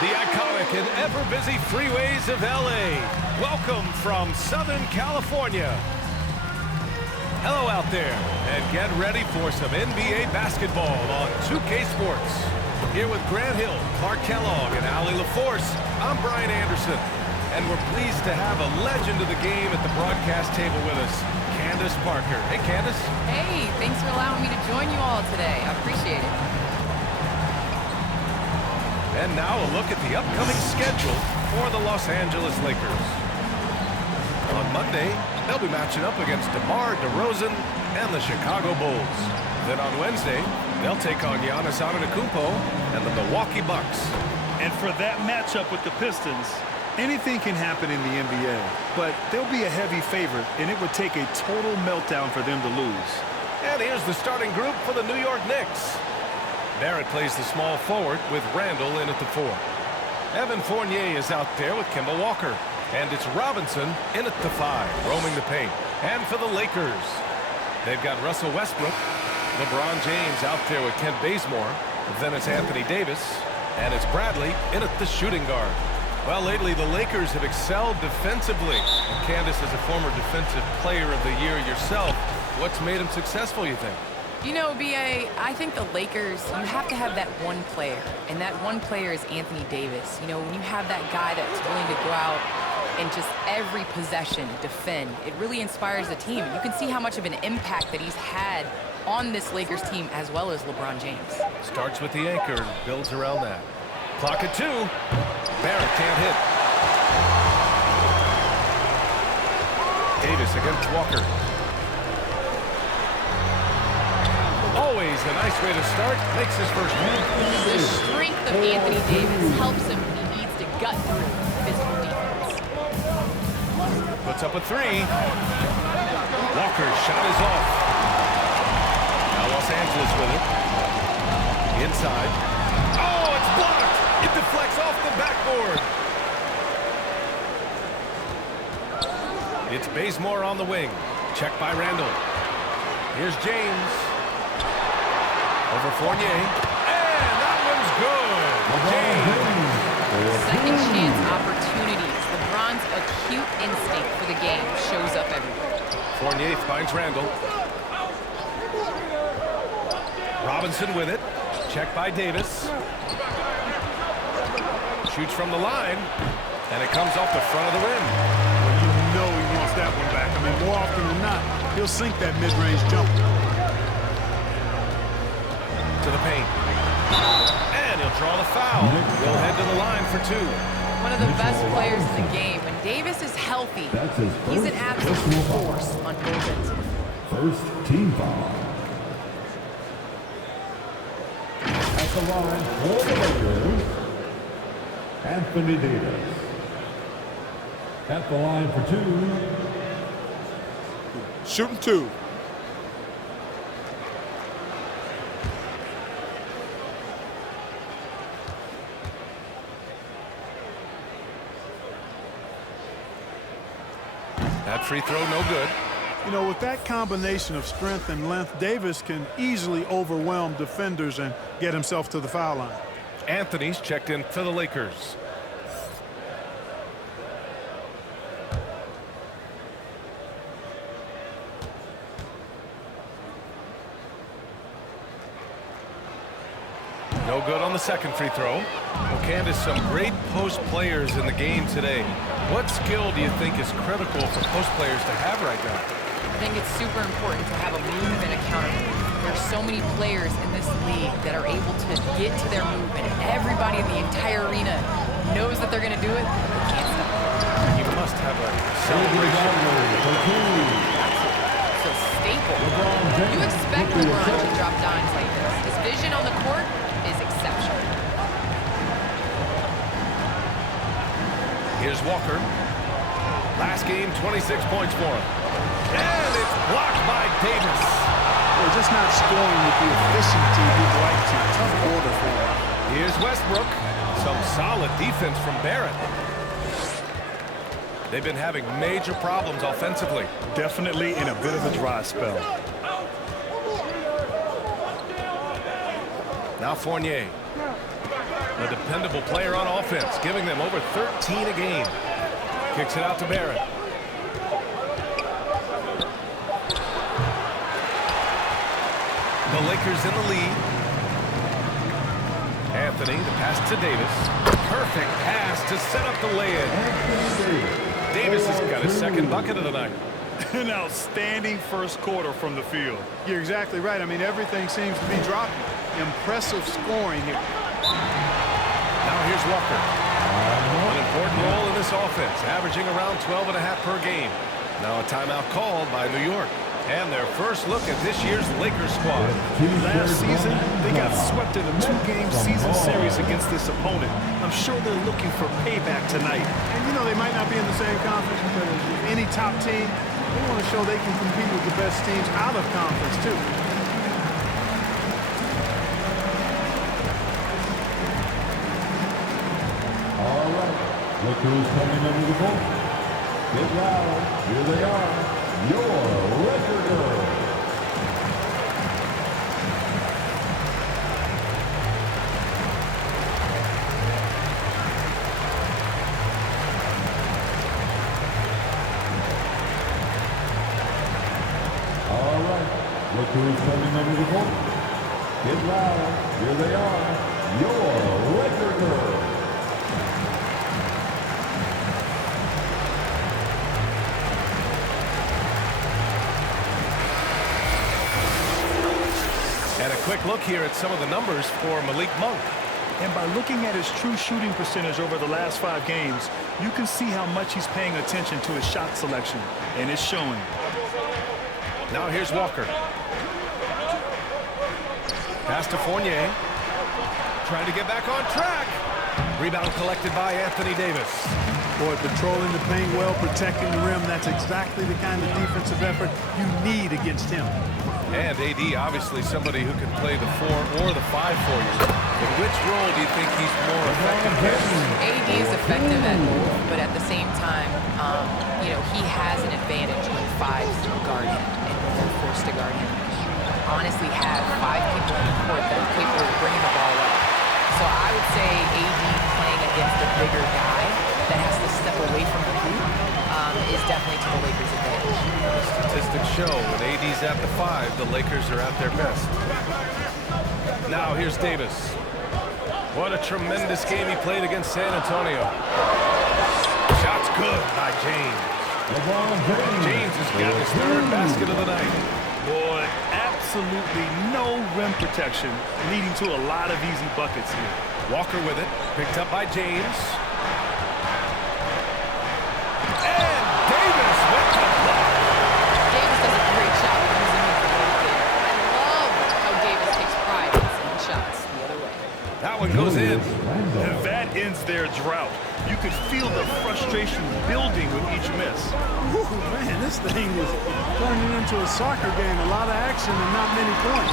The iconic and ever-busy freeways of LA. Welcome from Southern California. Hello out there, and get ready for some NBA basketball on 2K Sports. Here with Grant Hill, Clark Kellogg, and Allie LaForce, I'm Brian Anderson. And we're pleased to have a legend of the game at the broadcast table with us, Candace Parker. Hey, Candace. Hey, thanks for allowing me to join you all today. I appreciate it. And now a look at the upcoming schedule for the Los Angeles Lakers. On Monday, they'll be matching up against DeMar DeRozan and the Chicago Bulls. Then on Wednesday, they'll take on Giannis Antetokounmpo and the Milwaukee Bucks. And for that matchup with the Pistons, anything can happen in the NBA, but they'll be a heavy favorite, and it would take a total meltdown for them to lose. And here's the starting group for the New York Knicks. Barrett plays the small forward with Randall in at the 4. Evan Fournier is out there with Kemba Walker. And it's Robinson in at the 5, roaming the paint. And for the Lakers, they've got Russell Westbrook, LeBron James out there with Kent Bazemore. Then it's Anthony Davis, and it's Bradley in at the shooting guard. Well, lately the Lakers have excelled defensively. And Candace, as a former defensive player of the year yourself, what's made them successful, you think? You know, B.A., I think the Lakers, you have to have that one player, and that one player is Anthony Davis. You know, when you have that guy that's willing to go out and just every possession defend, it really inspires the team. You can see how much of an impact that he's had on this Lakers team as well as LeBron James. Starts with the anchor and builds around that. Clock at 2. Barrett can't hit. Davis against Walker. Always a nice way to start. Makes his first move. The strength of Anthony Davis helps him when he needs to gut through physical defense. Puts up a 3. Walker's shot is off. Now Los Angeles with it. Inside. Oh, it's blocked. It deflects off the backboard. It's Bazemore on the wing. Checked by Randall. Here's James. Over Fournier. And that one's good. James. Second chance opportunities. LeBron's acute instinct for the game shows up everywhere. Fournier finds Randall. Robinson with it. Checked by Davis. Shoots from the line. And it comes off the front of the rim. Well, you know he wants that one back. I mean, more often than not, he'll sink that mid-range jumper. To the paint. And he'll draw the foul. He'll head to the line for 2. One of the best players in the game. When Davis is healthy, he's an absolute force on both ends. First team foul. At the line for the Lakers, Anthony Davis. At the line for 2. Shooting 2. That free throw, no good. You know, with that combination of strength and length, Davis can easily overwhelm defenders and get himself to the foul line. Anthony's checked in for the Lakers. No good on the second free throw. Well, Candace, some great post players in the game today. What skill do you think is critical for post players to have right now? I think it's super important to have a move and a counter move. There's so many players in this league that are able to get to their move, and everybody in the entire arena knows that they're going to do it, but they can't stop it. You must have a celebration. It's a staple. You expect LeBron to drop dimes like this. His vision on the court is exceptional. Here's Walker. Last game, 26 points for him. And it's blocked by Davis. They're just not scoring with the efficiency he'd like to. Tough order for him. Here's Westbrook. Some solid defense from Barrett. They've been having major problems offensively. Definitely in a bit of a dry spell. Now Fournier. A dependable player on offense, giving them over 13 a game. Kicks it out to Barrett. The Lakers in the lead. Anthony, the pass to Davis. Perfect pass to set up the lay-in. Davis has got his second bucket of the night. An outstanding first quarter from the field. You're exactly right. I mean, everything seems to be dropping. Impressive scoring here. Now here's Walker. An important role in this offense, averaging around 12.5 per game. Now a timeout called by New York. And their first look at this year's Lakers squad. Last season, they got swept in a 2-game season series against this opponent. I'm sure they're looking for payback tonight. And, you know, they might not be in the same conference, but as any top team, they want to show they can compete with the best teams out of conference, too. All right. Look who's coming under the ball. Get loud. Here they are. Your record girl. All right. Look who's coming under the ball. Get loud. Here they are. Your record girl. And a quick look here at some of the numbers for Malik Monk. And by looking at his true shooting percentage over the last 5 games, you can see how much he's paying attention to his shot selection. And it's showing. Now here's Walker. Pass to Fournier. Trying to get back on track. Rebound collected by Anthony Davis. Boy, patrolling the paint well, protecting the rim. That's exactly the kind of defensive effort you need against him. And AD, obviously somebody who can play the 4 or the 5 for you. In which role do you think he's more effective in? AD is effective at both, but at the same time, you know, he has an advantage when 5s guard him and when they're forced to guard him. You honestly have 5 people on the court that are capable of bringing the ball up. So I would say AD playing against a bigger guy that has to step away from the hoop is definitely to the Lakers' advantage. Statistics show when AD's at the 5, the Lakers are at their best. Now here's Davis. What a tremendous game he played against San Antonio. Shot's good by James. James has got his 3rd basket of the night. Boy, absolutely no rim protection, leading to a lot of easy buckets here. Walker with it, picked up by James. And Davis with the block. Davis does a great job of using his ability. I love how Davis takes pride in sending shots the other way. That one goes in. And that ends their drought. You could feel the frustration building with each miss. Whew, man, this thing is turning into a soccer game. A lot of action and not many points.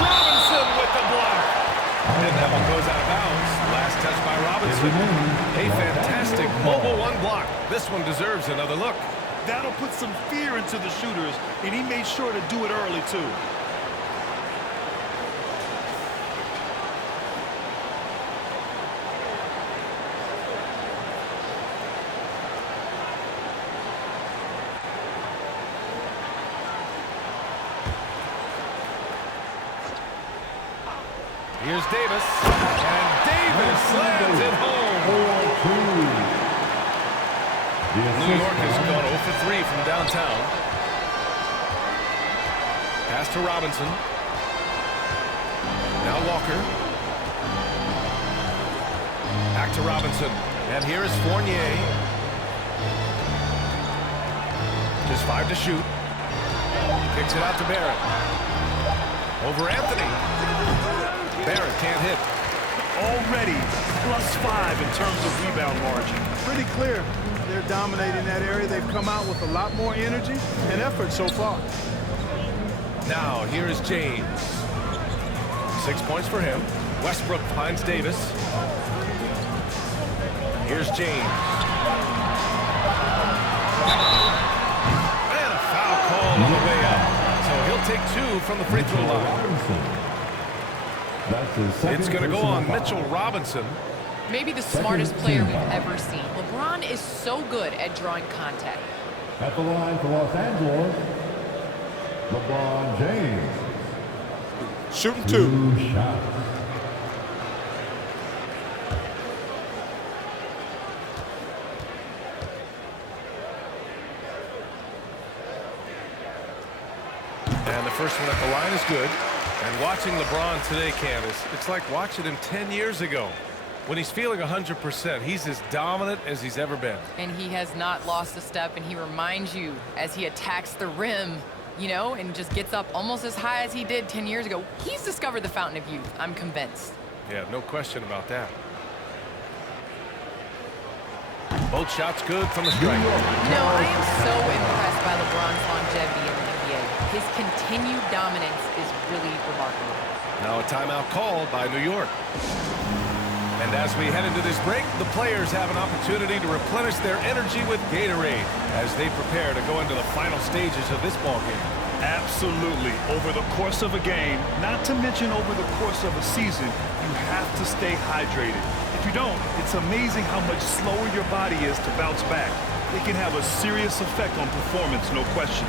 Robinson with the block. And that one goes out of bounds. Last touch by Robinson. A fantastic mobile 1 block. This one deserves another look. That'll put some fear into the shooters, and he made sure to do it early, too. Here's Davis. And Davis slams it home. New York has gone 0 for 3 from downtown. Pass to Robinson. Now Walker. Back to Robinson. And here is Fournier. Just 5 to shoot. Kicks it out to Barrett. Over Anthony. Barrett can't hit. Already +5 in terms of rebound margin. Pretty clear. They're dominating that area. They've come out with a lot more energy and effort so far. Now, here is James. 6 points for him. Westbrook finds Davis. Here's James. And a foul call on the way up. So he'll take 2 from the free throw line. That's his second It's going to go personal on foul. Mitchell Robinson. Maybe the smartest player we've ever seen. LeBron is so good at drawing contact. At the line for Los Angeles, LeBron James. Shooting two. 2 shots. And the first one at the line is good. And watching LeBron today, Candace, it's like watching him 10 years ago. When he's feeling 100%, he's as dominant as he's ever been. And he has not lost a step, and he reminds you as he attacks the rim, you know, and just gets up almost as high as he did 10 years ago. He's discovered the fountain of youth. I'm convinced. Yeah, no question about that. Both shots good from the strike. You know, I am so impressed by LeBron's longevity in the NBA. His continued dominance is really remarkable. Now a timeout called by New York. And as we head into this break, the players have an opportunity to replenish their energy with Gatorade as they prepare to go into the final stages of this ballgame. Absolutely. Over the course of a game, not to mention over the course of a season, you have to stay hydrated. If you don't, it's amazing how much slower your body is to bounce back. It can have a serious effect on performance, no question.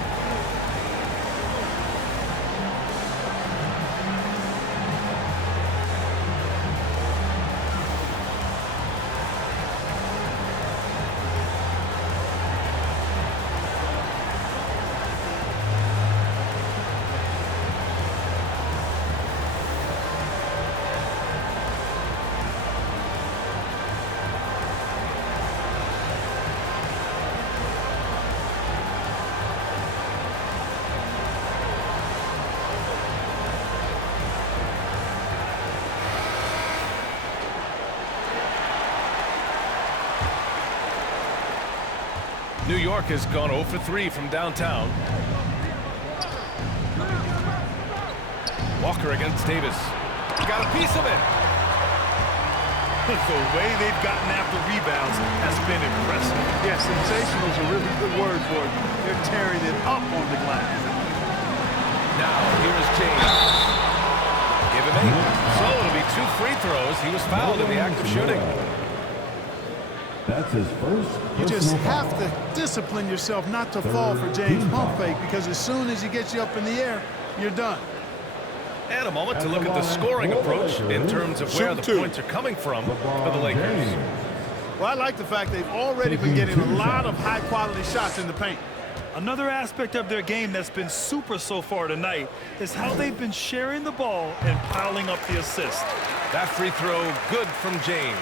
New York has gone 0 for 3 from downtown. Walker against Davis. He got a piece of it. The way they've gotten after rebounds has been impressive. Yeah, sensational is a really good word for it. They're tearing it up on the glass. Now, here is James. Give him 8. So it'll be 2 free throws. He was fouled in the act of shooting. That's his first. You just personal have foul. to discipline yourself not to fall for James' pump fake, because as soon as he gets you up in the air, you're done. And a moment to look at the scoring approach in terms of where the points are coming from for the Lakers. Well, I like the fact they've already been getting a lot of high-quality shots in the paint. Another aspect of their game that's been super so far tonight is how they've been sharing the ball and piling up the assist. That free throw good from James.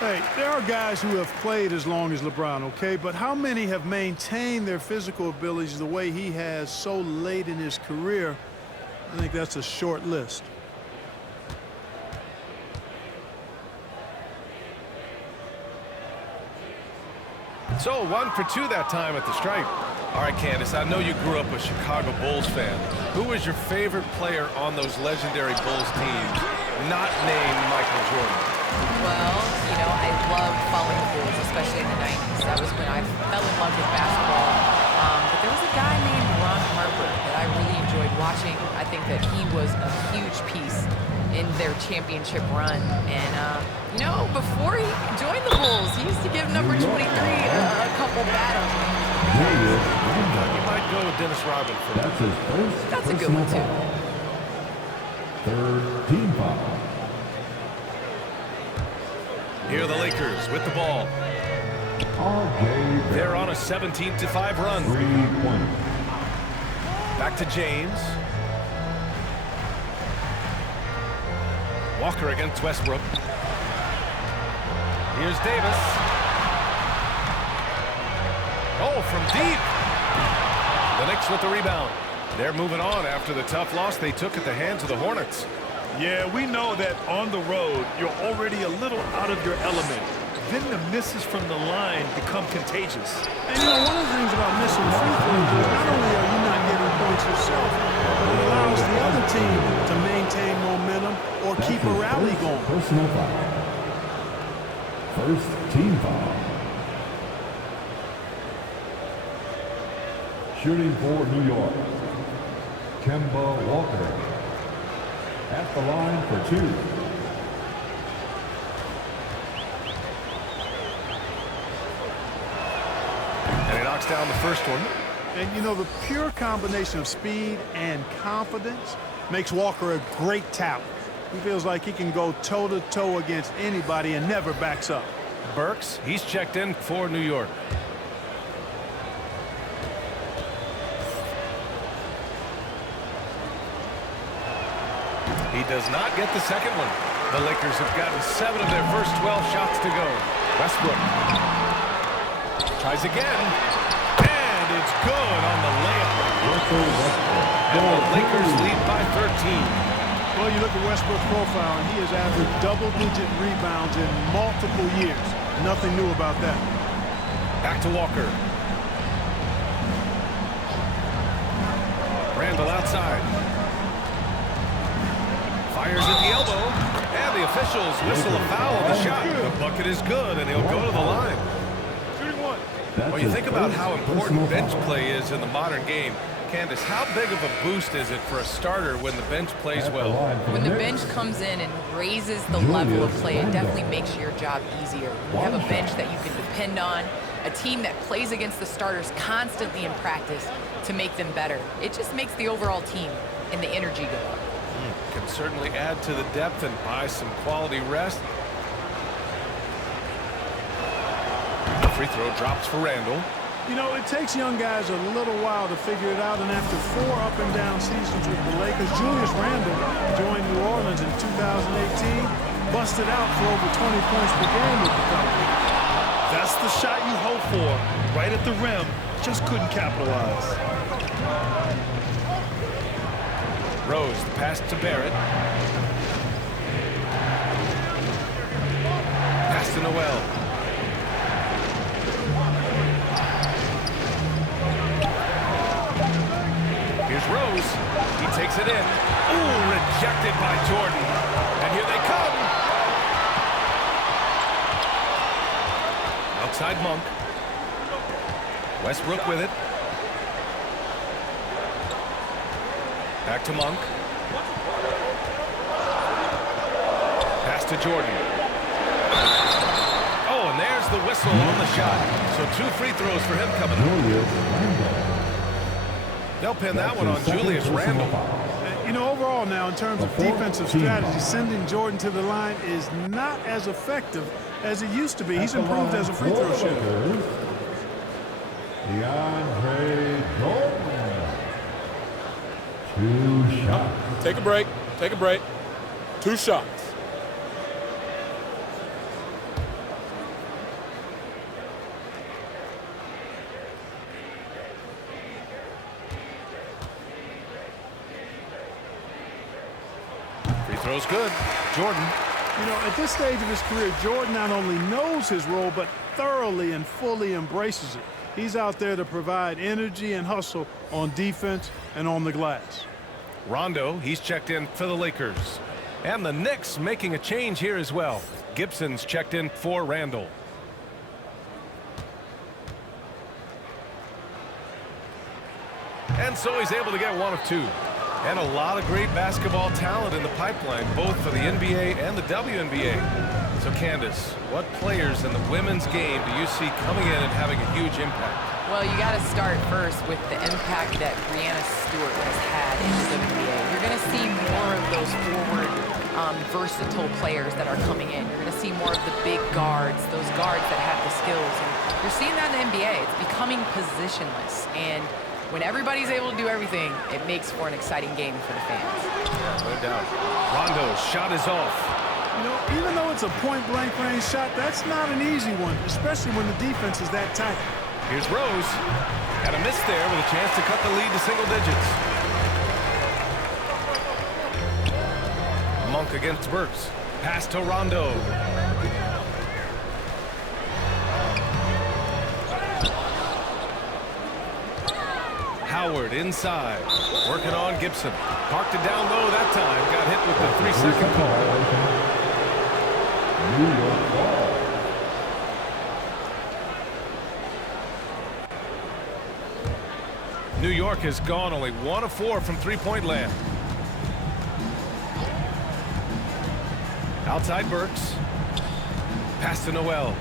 Hey, there are guys who have played as long as LeBron, okay? But how many have maintained their physical abilities the way he has so late in his career? I think that's a short list. So 1 for 2 that time at the stripe. All right, Candace, I know you grew up a Chicago Bulls fan. Who was your favorite player on those legendary Bulls teams, not named Michael Jordan? Well, you know, I love following the Bulls, especially in the 90s. That was when I fell in love with basketball. But there was a guy named Ron Harper that I really enjoyed watching. I think that he was a huge piece in their championship run. And, you know, before he joined the Bulls, he used to give number 23 a couple battles. You might go with Dennis Rodman for that. That's his first. That's a good one, too. Third team foul. Here are the Lakers with the ball. They're on a 17-5 run. 3 points. Back to James. Walker against Westbrook. Here's Davis. Oh, from deep. The Knicks with the rebound. They're moving on after the tough loss they took at the hands of the Hornets. Yeah, we know that on the road, you're already a little out of your element. Then the misses from the line become contagious. And, you know, one of the things about missing free throws is not only are you not getting points yourself, but it allows the other team to maintain momentum or keep a rally going. Personal foul. First team foul. Shooting for New York, Kemba Walker. at the line for 2. And he knocks down the first one. And, you know, the pure combination of speed and confidence makes Walker a great talent. He feels like he can go toe-to-toe against anybody and never backs up. Burks, he's checked in for New York. He does not get the second one. The Lakers have gotten 7 of their first 12 shots to go. Westbrook tries again, and it's good on the layup. And the Lakers lead by 13. Well, you look at Westbrook's profile, and he has averaged double-digit rebounds in multiple years. Nothing new about that. Back to Walker. Randall outside. Fires at the elbow, and the officials whistle a foul on the shot. The bucket is good, and he'll go to the line. Shooting one. When you think about how important bench play is in the modern game, Candace, how big of a boost is it for a starter when the bench plays well? When the bench comes in and raises the level of play, it definitely makes your job easier. You have a bench that you can depend on, a team that plays against the starters constantly in practice to make them better. It just makes the overall team and the energy go up. Can certainly add to the depth and buy some quality rest. The free throw drops for Randall. You know, it takes young guys a little while to figure it out, and after 4 up-and-down seasons with the Lakers, Julius Randle joined New Orleans in 2018, busted out for over 20 points per game with the company. That's the shot you hope for, right at the rim, just couldn't capitalize. Rose, the pass to Barrett. Pass to Noel. Here's Rose. He takes it in. Ooh, rejected by Jordan. And here they come. Outside Monk. Westbrook with it. Back to Monk. Pass to Jordan. Oh, and there's the whistle on the shot. So 2 free throws for him coming up. They'll pin that one on Julius Randle. You know, overall now, in terms of defensive strategy, sending Jordan to the line is not as effective as it used to be. He's improved as a free throw shooter. DeAndre Jordan. 2 shots. Take a break. Take a break. 2 shots. Free throw's good. Jordan. You know, at this stage of his career, Jordan not only knows his role, but thoroughly and fully embraces it. He's out there to provide energy and hustle on defense and on the glass. Rondo, he's checked in for the Lakers. And the Knicks making a change here as well. Gibson's checked in for Randall. And so he's able to get 1 of 2. And a lot of great basketball talent in the pipeline, both for the NBA and the WNBA. So, Candace, what players in the women's game do you see coming in and having a huge impact? Well, you got to start first with the impact that Breanna Stewart has had in the WNBA. You're going to see more of those forward, versatile players that are coming in. You're going to see more of the big guards, those guards that have the skills. And you're seeing that in the NBA. It's becoming positionless. And when everybody's able to do everything, it makes for an exciting game for the fans. Yeah, no doubt. Rondo's shot is off. You know, even though it's a point-blank range shot, that's not an easy one, especially when the defense is that tight. Here's Rose. Got a miss there with a chance to cut the lead to single digits. Monk against Burks. Pass to Rondo. Howard inside. Working on Gibson. Parked it down low that time. Got hit with the 3-second call. New York ball. New York has gone only 1 of 4 from three-point land. Outside Burks. Pass to Noel.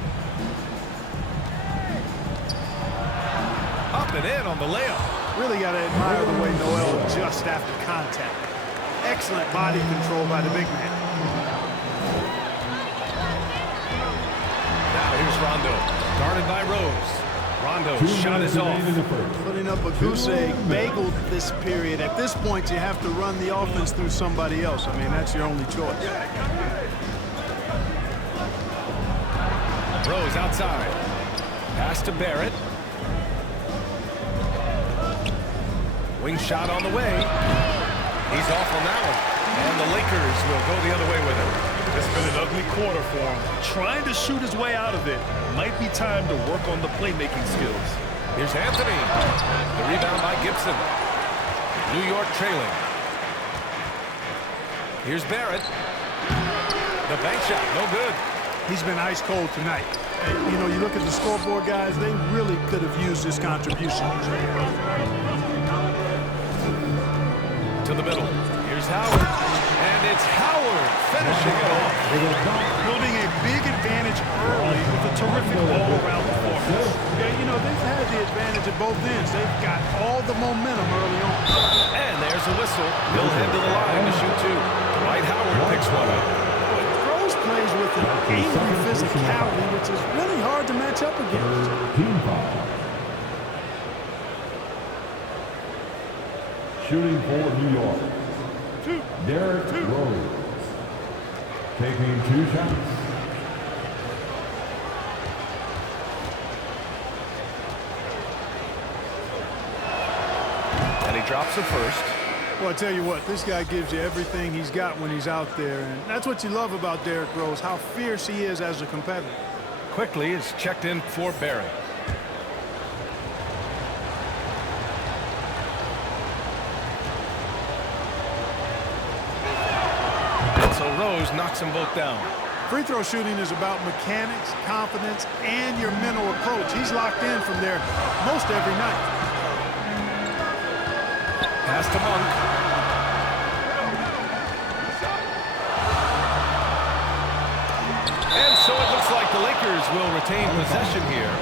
Up and in on the layup. Really got to admire the way Noel adjusts after contact. Excellent body control by the big man. Now here's Rondo. Guarded by Rose. Rondo's shot is off. Putting up a goose egg, bageled this period. At this point, you have to run the offense through somebody else. I mean, that's your only choice. Rose outside. Pass to Barrett. Wing shot on the way. He's off on that one. And the Lakers will go the other way with it. It's been an ugly quarter for him. Trying to shoot his way out of it. Might be time to work on the playmaking skills. Here's Anthony. The rebound by Gibson. New York trailing. Here's Barrett. The bank shot, no good. He's been ice cold tonight. And, you know, you look at the scoreboard, guys, they really could have used this contribution. To the middle. Here's Howard. And it's Howard finishing it off. Building a big advantage early with a terrific all-around performance. Yeah, you know, they've had the advantage at both ends. They've got all the momentum early on. And there's a whistle. He'll head to the line to shoot two. Dwight Howard picks one up. Rose plays with an angry physicality, which is really hard to match up against. Team foul. Shooting for New York. Derrick Rose. Taking 2 shots. And he drops it first. Well, I tell you what, this guy gives you everything he's got when he's out there. And that's what you love about Derrick Rose, how fierce he is as a competitor. Quickly is checked in for Barrett. And so Rose knocks them both down. Free throw shooting is about mechanics, confidence, and your mental approach. He's locked in from there most every night. Pass to Monk. And so it looks like the Lakers will retain possession here.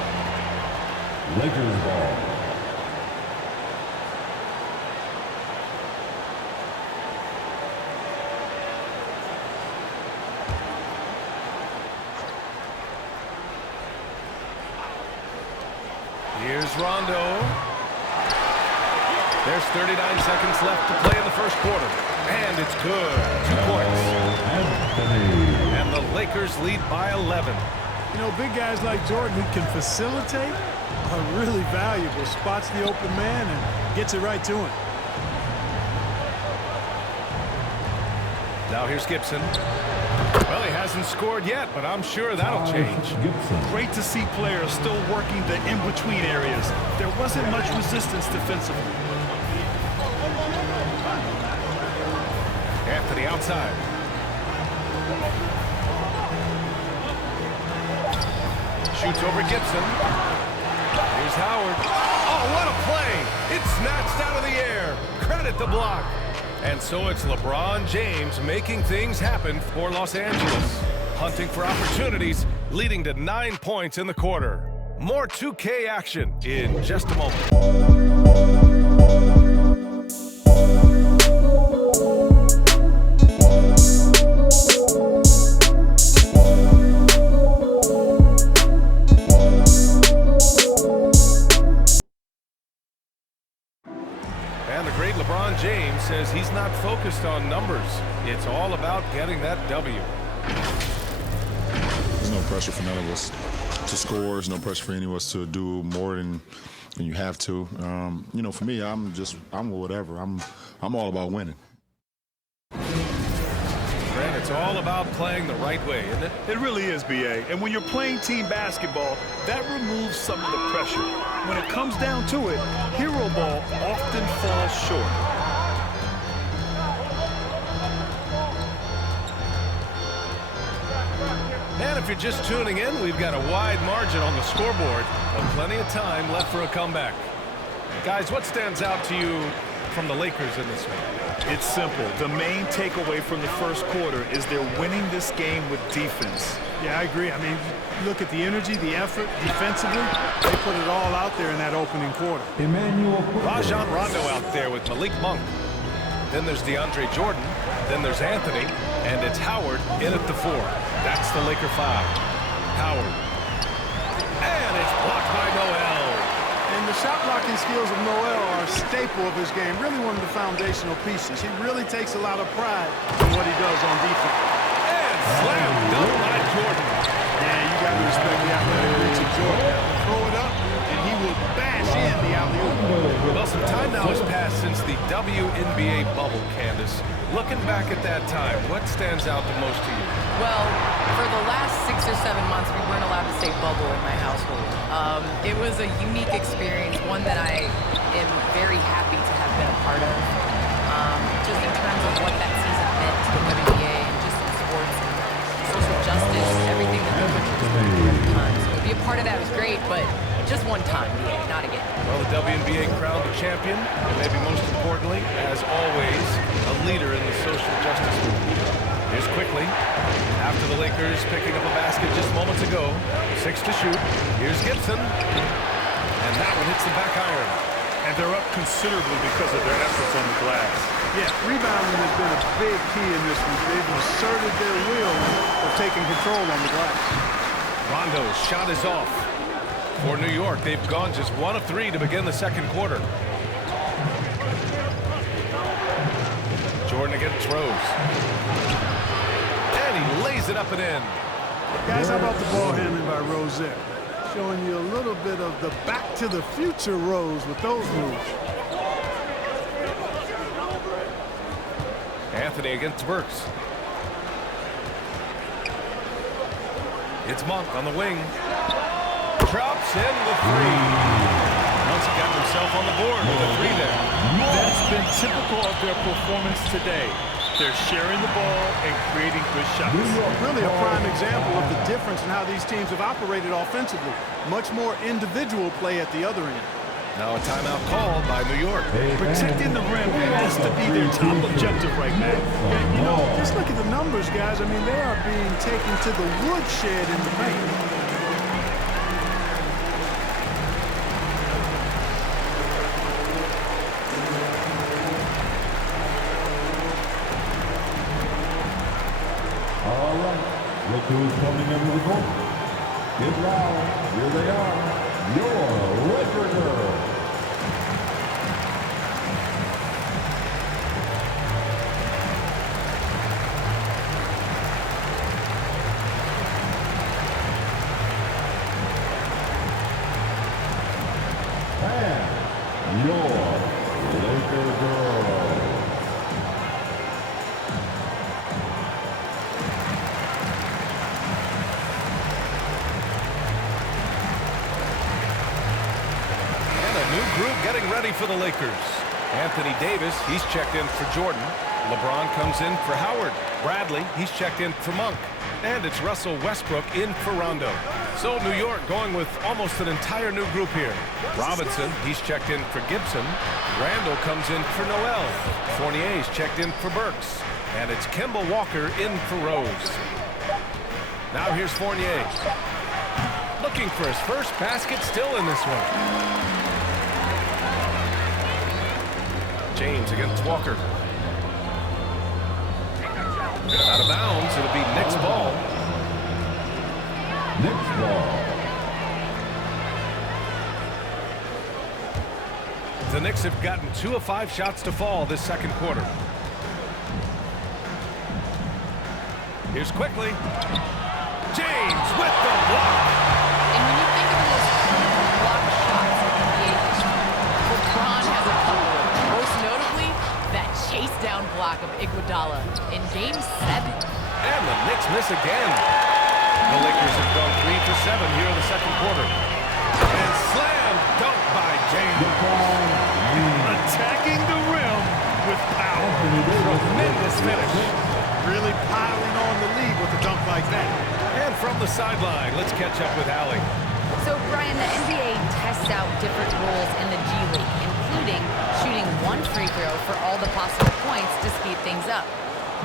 Lakers ball. Here's Rondo. There's 39 seconds left to play in the first quarter. And it's good. 2 points. And the Lakers lead by 11. You know, big guys like Jordan who can facilitate are really valuable. Spots the open man and gets it right to him. Now here's Gibson. Well, he hasn't scored yet, but I'm sure that'll change. Great to see players still working the in-between areas. There wasn't much resistance defensively. Anthony outside. Shoots over Gibson. Here's Howard. Oh, what a play! It's snatched out of the air. Credit the block. And so it's LeBron James making things happen for Los Angeles. Hunting for opportunities, leading to 9 points in the quarter. More 2K action in just a moment. And the great LeBron James says he's not focused on numbers. It's all about getting that W. There's no pressure for none of us to score. There's no pressure for any of us to do more than you have to. You know, for me, I'm whatever. I'm all about winning. And it's all about playing the right way, isn't it? It really is, B.A. And when you're playing team basketball, that removes some of the pressure. When it comes down to it, hero ball often falls short. And if you're just tuning in, we've got a wide margin on the scoreboard, but plenty of time left for a comeback. Guys, what stands out to you from the Lakers in this one? It's simple. The main takeaway from the first quarter is they're winning this game with defense. Yeah, I agree. I mean, look at the energy, the effort, defensively. They put it all out there in that opening quarter. Rajon Rondo out there with Malik Monk. Then there's DeAndre Jordan. Then there's Anthony. And it's Howard in at the 4. That's the Laker 5. Howard. And it's blocked by Noel. And the shot blocking skills of Noel are a staple of his game. Really one of the foundational pieces. He really takes a lot of pride in what he does on defense. And slam dunk by Jordan. Yeah, you got to respect the athletic reach of Jordan. Throw it up, and he will bash in the alley-oop. Well, some time now has passed since the WNBA bubble, Candace. Looking back at that time, what stands out the most to you? Well, for the last 6 or 7 months, we weren't allowed to say bubble in my household. It was a unique experience, one that I am very happy to have been a part of. Just in terms of what that season meant to the WNBA and just in sports, social justice, everything that the country was going through at the time. So to be a part of that was great, but just one time, not again. Well, the WNBA crowned a champion, and maybe most importantly, as always, a leader in the social justice movement. Here's quickly, after the Lakers picking up a basket just moments ago, 6 to shoot. Here's Gibson, and that one hits the back iron. And they're up considerably because of their efforts on the glass. Yeah, rebounding has been a big key in this one. They've asserted their will of taking control on the glass. Rondo's shot is off. For New York, they've gone just 1 of 3 to begin the second quarter. Jordan against Rose. And he lays it up and in. Guys, how about the ball handling by Rose there? Showing you a little bit of the back-to-the-future Rose with those moves. Anthony against Burks. It's Monk on the wing. Drops in the 3. Once he got himself on the board with a 3 there. That's been typical of their performance today. They're sharing the ball and creating good shots. Really a prime example of the difference in how these teams have operated offensively. Much more individual play at the other end. Now a timeout called by New York. Protecting the rim has to be their top objective right now. And, you know, just look at the numbers, guys. I mean, they are being taken to the woodshed in the paint. Look who's coming into the court. Get loud. Here they are. Your Laker girls. And your Laker girls. Group getting ready for the Lakers. Anthony Davis, he's checked in for Jordan. LeBron comes in for Howard. Bradley, he's checked in for Monk. And it's Russell Westbrook in for Rondo. So New York going with almost an entire new group here. Robinson, he's checked in for Gibson. Randall comes in for Noel. Fournier's checked in for Burks. And it's Kemba Walker in for Rose. Now here's Fournier. Looking for his first basket, still in this one. James against Walker. Out of bounds, it'll be Knicks ball. Knicks ball. The Knicks have gotten 2 of 5 shots to fall this second quarter. Here's quickly. James with the block. And when you think of the most critical block shots in NBA history, LeBron has a couple. Most notably, that chase down block of Iguodala in Game 7. And the Knicks miss again. The Lakers have gone 3 for 7 here in the second quarter. And slam dunk by James. Attacking the rim with power. Tremendous finish. Really piling on the lead with a dunk like that. And from the sideline, let's catch up with Allie. So, Brian, the NBA tests out different roles in the G League, and including shooting one free throw for all the possible points to speed things up.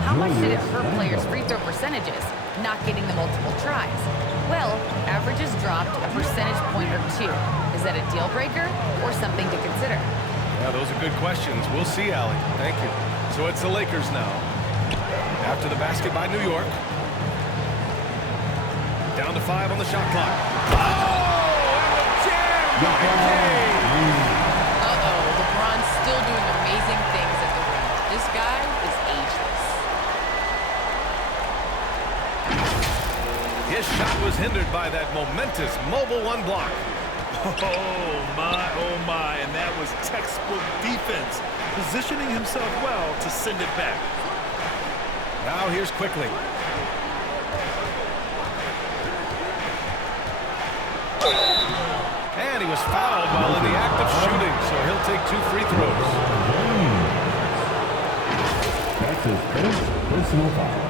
How much did it hurt players' free throw percentages, not getting the multiple tries? Well, averages dropped a percentage point or 2. Is that a deal breaker or something to consider? Yeah, those are good questions. We'll see, Allie. Thank you. So it's the Lakers now. After the basket by New York. Down to 5 on the shot clock. Oh, and the jam by James. Uh-oh, LeBron's still doing amazing things at the rim. This guy is ageless. His shot was hindered by that momentous mobile one block. Oh my, and that was textbook defense, positioning himself well to send it back. Now here's quickly. And he was fouled while in the act of shooting, so he'll take 2 free throws. That's his first personal foul.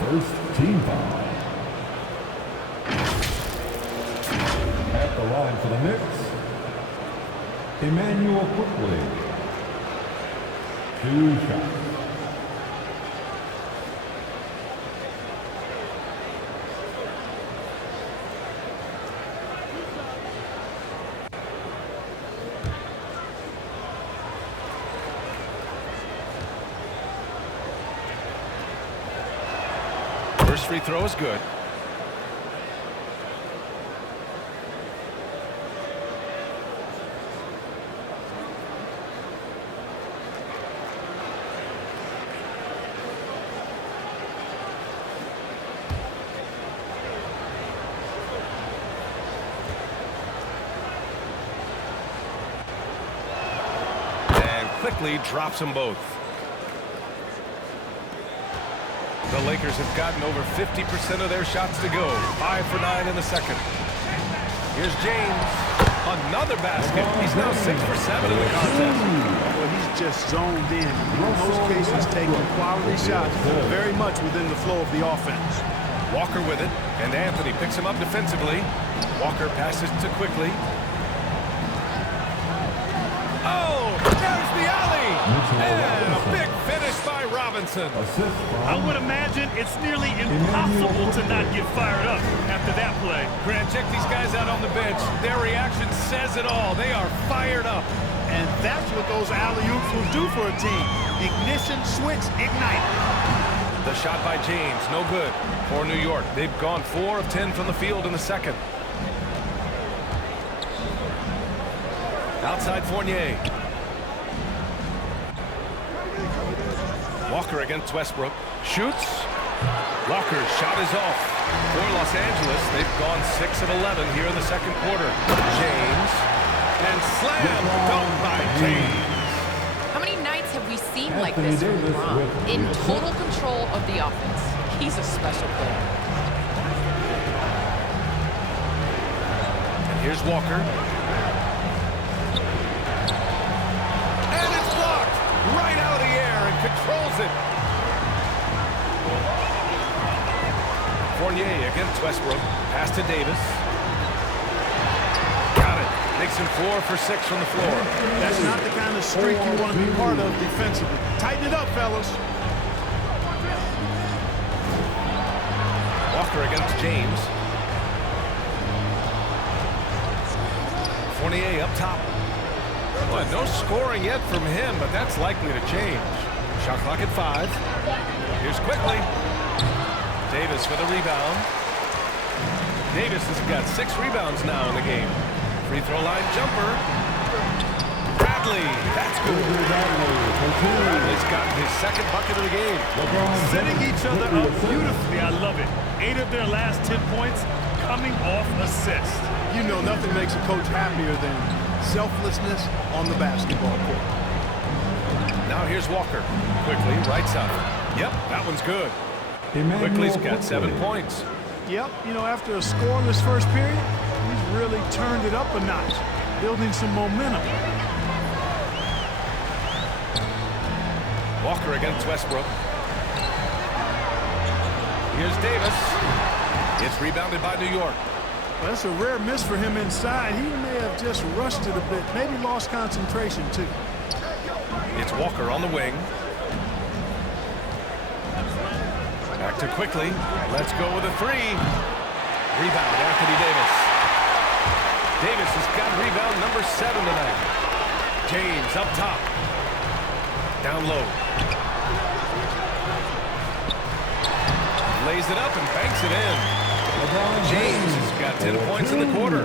First team foul. At the line for the Knicks, Emmanuel quickly. 2 shots. First free throw is good. And quickly drops them both. The Lakers have gotten over 50% of their shots to go. 5 for 9 in the second. Here's James. Another basket. He's now 6 for 7 in the contest. Well, he's just zoned in. In most cases, taking quality shots very much within the flow of the offense. Walker with it, and Anthony picks him up defensively. Walker passes to quickly. Oh, there's the alley! And a big finish by Robinson. I would imagine it's nearly impossible to not get fired up after that play. Grant, check these guys out on the bench. Their reaction says it all. They are fired up. And that's what those alley-oops will do for a team. Ignition, switch, ignite. The shot by James, no good for New York. They've gone 4 of 10 from the field in the second. Outside Fournier. Walker against Westbrook. Shoots. Walker's shot is off. For Los Angeles, they've gone 6 of 11 here in the second quarter. James. And slam dunk by James. How many nights have we seen like this from LeBron? In total control of the offense. He's a special player. And here's Walker. And it's blocked. Right out of the air and controls it. Fournier against Westbrook. Pass to Davis. Got it. Makes him 4 for 6 from the floor. That's not the kind of streak you want to be part of defensively. Tighten it up, fellas. Walker against James. Fournier up top. Well, no scoring yet from him, but that's likely to change. Shot clock at 5. Here's quickly. Davis with a rebound. Davis has got 6 rebounds now in the game. Free throw line jumper. Bradley, that's good. Bradley's got his second bucket of the game. Setting each other up beautifully. I love it. 8 of their last 10 points coming off assists. You know nothing makes a coach happier than selflessness on the basketball court. Now here's Walker. Quickly, right side. Yep, that one's good. Quickly's got 7 points. Yep, you know, after a scoreless first period, he's really turned it up a notch, building some momentum. Walker against Westbrook. Here's Davis. It's rebounded by New York. Well, that's a rare miss for him inside. He may have just rushed it a bit, maybe lost concentration too. It's Walker on the wing. Back to quickly. Let's go with a three. Rebound, Anthony Davis. Davis has got rebound number 7 tonight. James up top. Down low. Lays it up and banks it in. James has got 10 points in the quarter.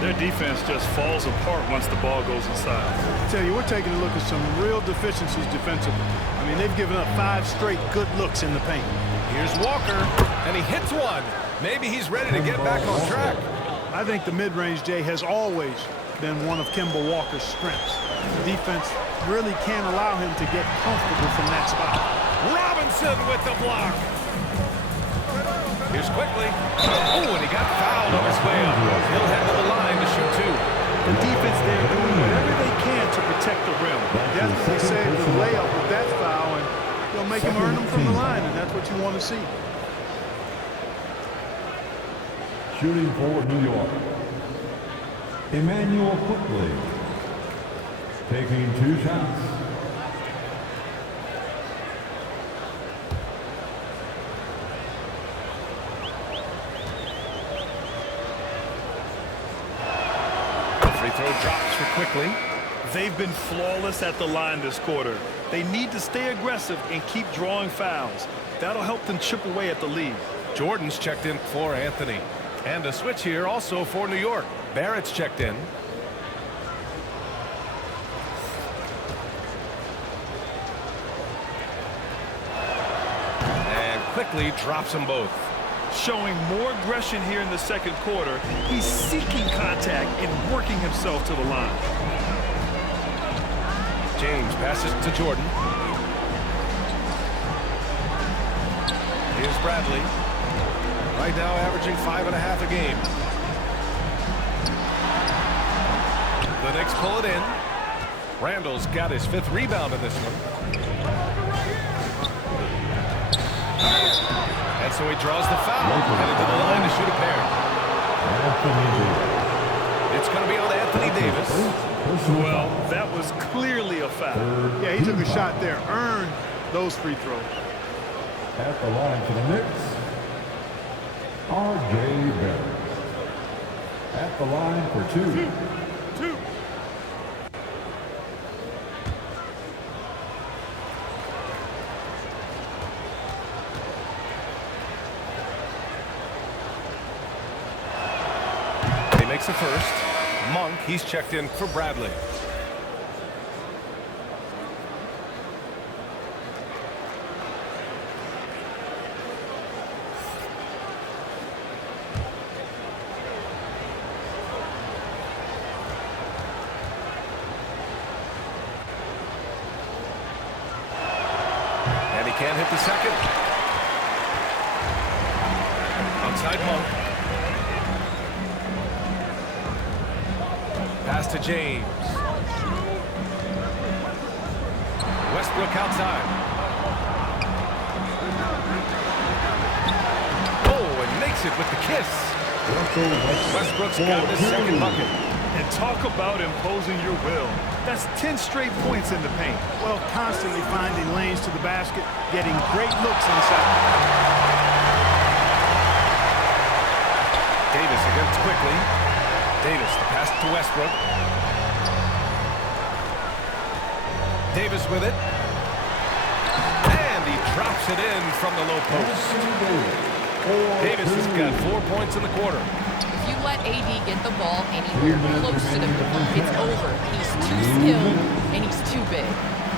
Their defense just falls apart once the ball goes inside. I tell you, we're taking a look at some real deficiencies defensively. I mean, they've given up 5 straight good looks in the paint. Here's Walker, and he hits one. Maybe he's ready to get back on track. I think the mid-range, Jay, has always been one of Kemba Walker's strengths. The defense really can't allow him to get comfortable from that spot. Robinson with the block. Here's quickly. Oh, and he got fouled on his way up. He'll head to the line to shoot 2. The defense there doing whatever they can to protect the rim. Definitely saved the layup with that foul, and they'll make him earn them from the line, and that's what you want to see. Shooting for New York, Emmanuel Quickly, taking 2 shots. Free throw drops for quickly. They've been flawless at the line this quarter. They need to stay aggressive and keep drawing fouls. That'll help them chip away at the lead. Jordan's checked in for Anthony. And a switch here also for New York. Barrett's checked in. And quickly drops them both. Showing more aggression here in the second quarter. He's seeking contact and working himself to the line. James passes to Jordan. Here's Bradley. Right now averaging 5.5 a game. The Knicks pull it in. Randall's got his 5th rebound in this one. And so he draws the foul. Headed to the line to shoot a pair. It's going to be on Anthony Davis. Well, that was clearly a foul. Yeah, he took a shot there. Earned those free throws. At the line for the Knicks, R.J. Barrett. At the line for 2. He makes a first. Monk, he's checked in for Bradley. And he can't hit the second. Outside Monk. Pass to James. Westbrook outside. Oh, and makes it with the kiss. Westbrook's got his second bucket. And talk about imposing your will. That's 10 straight points in the paint. Well, constantly finding lanes to the basket, getting great looks inside. Davis against quickly. Davis, the pass to Westbrook. Davis with it. And he drops it in from the low post. Davis has got 4 points in the quarter. If you let AD get the ball anywhere close to the rim, it's over. He's too skilled and he's too big.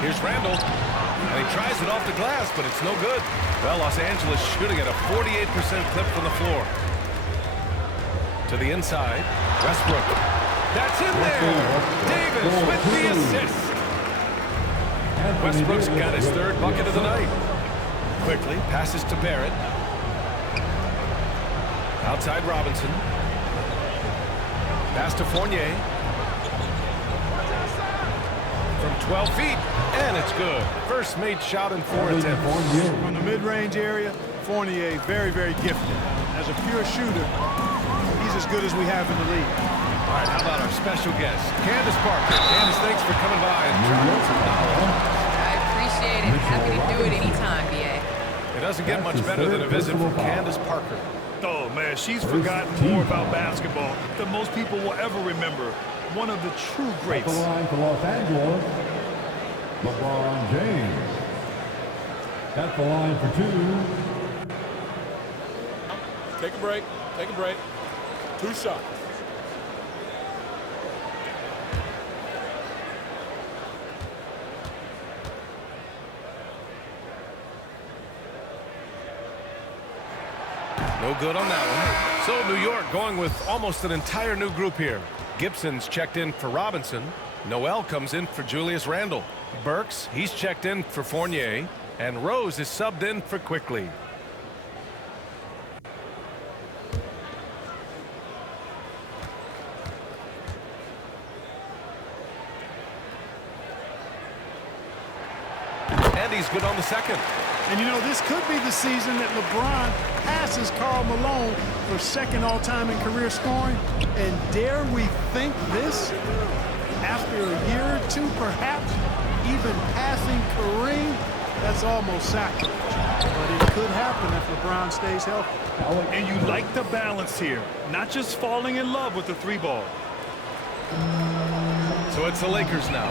Here's Randall. And he tries it off the glass, but it's no good. Well, Los Angeles shooting at a 48% clip from the floor. To the inside. Westbrook. That's in there. Davis with the assist. Westbrook's got his 3rd bucket of the night. Quickly passes to Barrett. Outside Robinson. Pass to Fournier. From 12 feet. And it's good. First made shot in 4 attempts. From the mid-range area, Fournier, very, very gifted. As a pure shooter, he's as good as we have in the league. All right, how about our special guest, Candace Parker. Candace, thanks for coming by and dropping some knowledge. I appreciate it. Happy to do it anytime, BA. It doesn't get much better than a visit from Candace Parker. Oh, man, she's forgotten more about basketball than most people will ever remember. One of the true At greats. the line for Los Angeles, LeBron James. At the line for 2, Take a break. Take a break. 2 shots. No good on that one. So New York going with almost an entire new group here. Gibson's checked in for Robinson. Noel comes in for Julius Randle. Burks, he's checked in for Fournier. And Rose is subbed in for Quickly. And he's good on the second. And you know, this could be the season that LeBron passes Karl Malone for second all-time in career scoring. And dare we think this? After a year or two, perhaps, even passing Kareem, that's almost sacrilege. But it could happen if LeBron stays healthy. And you like the balance here, not just falling in love with the 3-ball. So it's the Lakers now.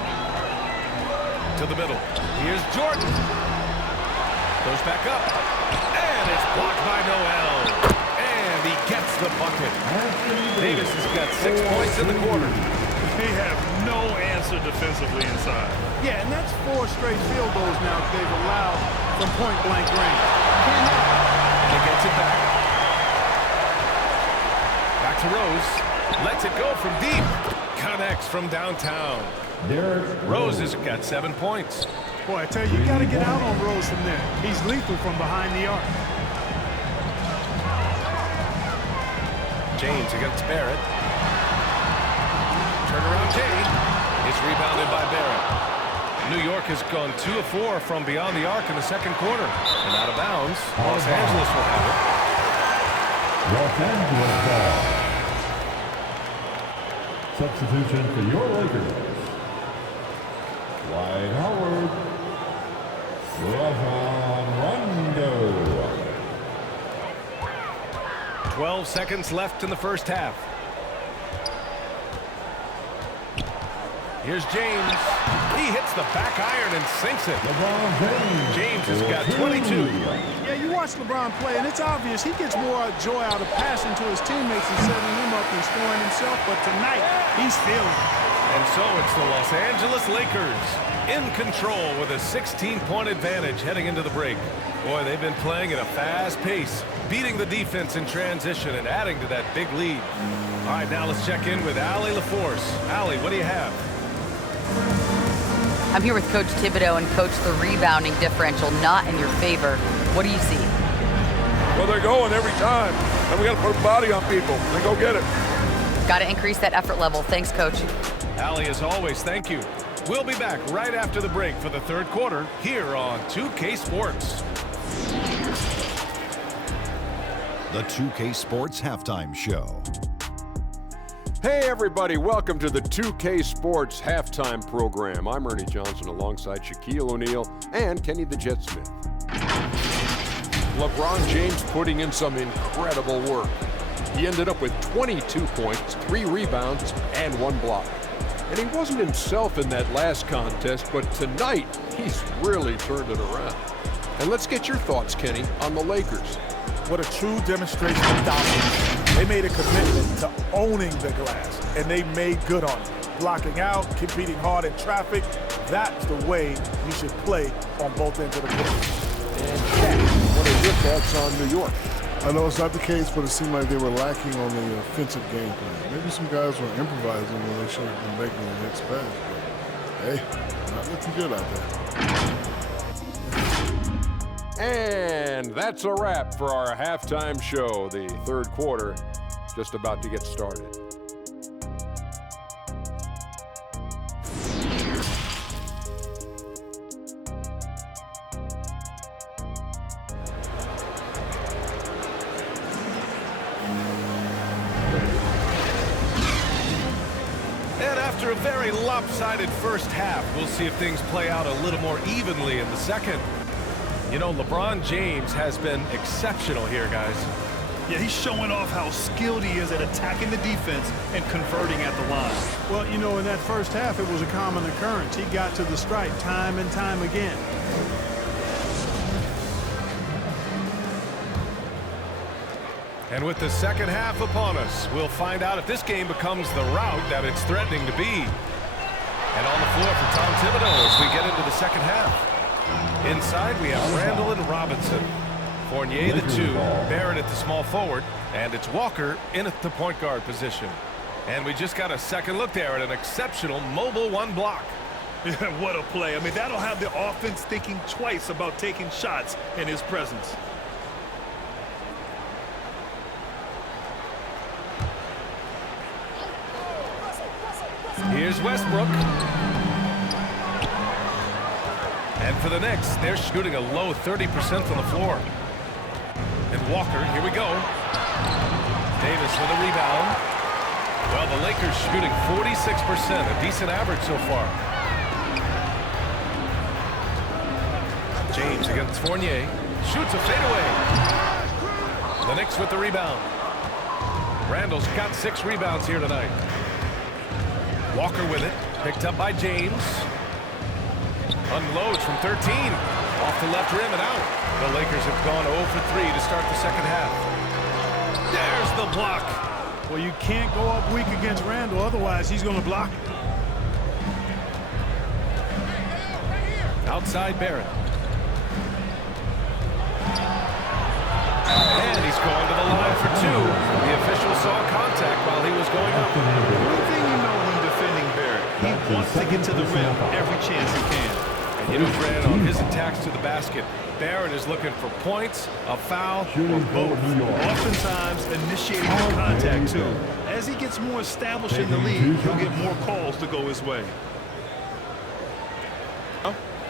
To the middle. Here's Jordan. Goes back up. And it's blocked by Noel. And he gets the bucket. Davis has got 6 points in the quarter. They have no answer defensively inside. Yeah, and that's 4 straight field goals now that they've allowed from point-blank range. Can't help it. He gets it back. Back to Rose. Lets it go from deep. Connects from downtown. Rose has got 7 points. Boy, I tell you, you got to get out on Rose from there. He's lethal from behind the arc. James against Barrett. Turnaround Jay. It's rebounded by Barrett. New York has gone 2 of 4 from beyond the arc in the second quarter. And out of bounds. Los Angeles will have it. Los Angeles ball. Substitution for your Lakers. Dwight Howard. Rajon Rondo. 12 seconds left in the first half. Here's James. He hits the back iron and sinks it. LeBron James. James has got 22. Yeah, you watch LeBron play, and it's obvious he gets more joy out of passing to his teammates and setting them up and scoring himself. But tonight, he's feeling it. And so it's the Los Angeles Lakers in control with a 16-point advantage heading into the break. Boy, they've been playing at a fast pace, beating the defense in transition and adding to that big lead. All right, now let's check in with Allie LaForce. Allie, what do you have? I'm here with Coach Thibodeau, and Coach, the rebounding differential not in your favor. What do you see? Well, they're going every time, and we got to put a body on people and go get it. Got to increase that effort level. Thanks, Coach. Allie, as always, thank you. We'll be back right after the break for the third quarter here on 2K Sports. The 2K Sports Halftime Show. Hey everybody, welcome to the 2K Sports Halftime Program. I'm Ernie Johnson alongside Shaquille O'Neal and Kenny the Jet Smith. LeBron James putting in some incredible work. He ended up with 22 points, 3 rebounds, and 1 block. And he wasn't himself in that last contest, but tonight, he's really turned it around. And let's get your thoughts, Kenny, on the Lakers. What a true demonstration of dominance. They made a commitment to owning the glass, and they made good on it. Blocking out, competing hard in traffic, that's the way you should play on both ends of the court. And Shaq, what are your thoughts on New York? I know it's not the case, but it seemed like they were lacking on the offensive game plan. Maybe some guys were improvising when they should have been making the next pass. But, hey, not looking good out there. And that's a wrap for our halftime show. The third quarter just about to get started. And after a very lopsided first half, we'll see if things play out a little more evenly in the second. You know, LeBron James has been exceptional here, guys. Yeah, he's showing off how skilled he is at attacking the defense and converting at the line. Well, you know, in that first half, it was a common occurrence. He got to the stripe time and time again. And with the second half upon us, we'll find out if this game becomes the route that it's threatening to be. And on the floor for Tom Thibodeau as we get into the second half. Inside, we have Randall and Robinson. Fournier, the 2, Barrett at the small forward, and it's Walker in at the point guard position. And we just got a second look there at an exceptional mobile 1 block. What a play. I mean, that'll have the offense thinking twice about taking shots in his presence. Here's Westbrook. And for the Knicks, they're shooting a low 30% from the floor. And Walker, here we go. Davis with a rebound. Well, the Lakers shooting 46%, a decent average so far. James against Fournier. Shoots a fadeaway. The Knicks with the rebound. Randall's got 6 rebounds here tonight. Walker with it. Picked up by James. Unloads from 13. Off the left rim and out. The Lakers have gone 0 for 3 to start the second half. There's the block. Well, you can't go up weak against Randall, otherwise he's going to block it. Outside Barrett. And he's going to the line for 2. The official saw contact while he was going up. One thing you know when defending Barrett, he wants to get to the rim every chance he can. And you know, Fred, on his attacks to the basket, Barrett is looking for points, a foul, or both. Oftentimes initiating the contact, too. As he gets more established in the league, he'll get more calls to go his way.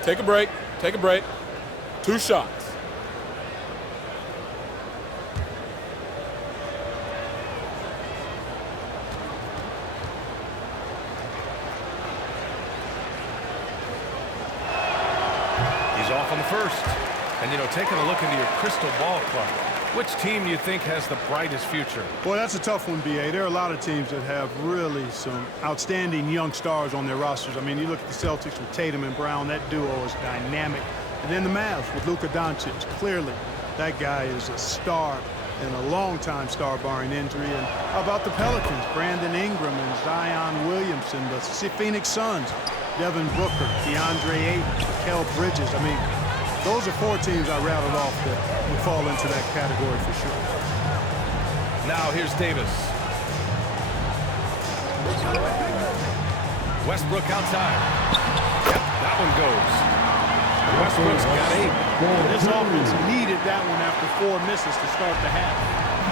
Take a break. Take a break. 2 shots. He's off on the first. And, you know, taking a look into your crystal ball club, which team do you think has the brightest future? Boy, that's a tough one, B.A. There are a lot of teams that have really some outstanding young stars on their rosters. I mean, you look at the Celtics with Tatum and Brown. That duo is dynamic. And then the Mavs with Luka Doncic. Clearly, that guy is a star and a long-time star barring injury. And how about the Pelicans? Brandon Ingram and Zion Williamson. The Phoenix Suns, Devin Booker, DeAndre Ayton, Mikal Bridges. I mean, those are 4 teams I rattled off that would fall into that category for sure. Now here's Davis. Westbrook outside. Yep, that one goes. Westbrook's got 8. This offense needed that one after 4 misses to start the half.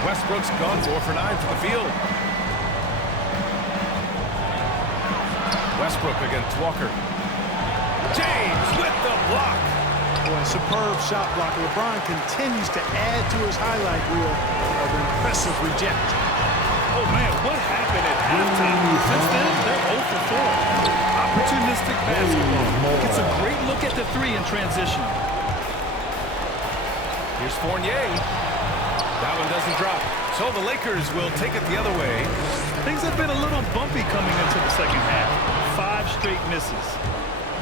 Westbrook's gone 4 for 9 from the field. Westbrook against Walker. James with the block. Boy, superb shot block. LeBron continues to add to his highlight reel of impressive rejection. Oh, man, what happened at halftime? Since then, they're 0 for 4. Opportunistic basketball. Gets a great look at the 3 in transition. Here's Fournier. That one doesn't drop. So the Lakers will take it the other way. Things have been a little bumpy coming into the second half. 5 straight misses.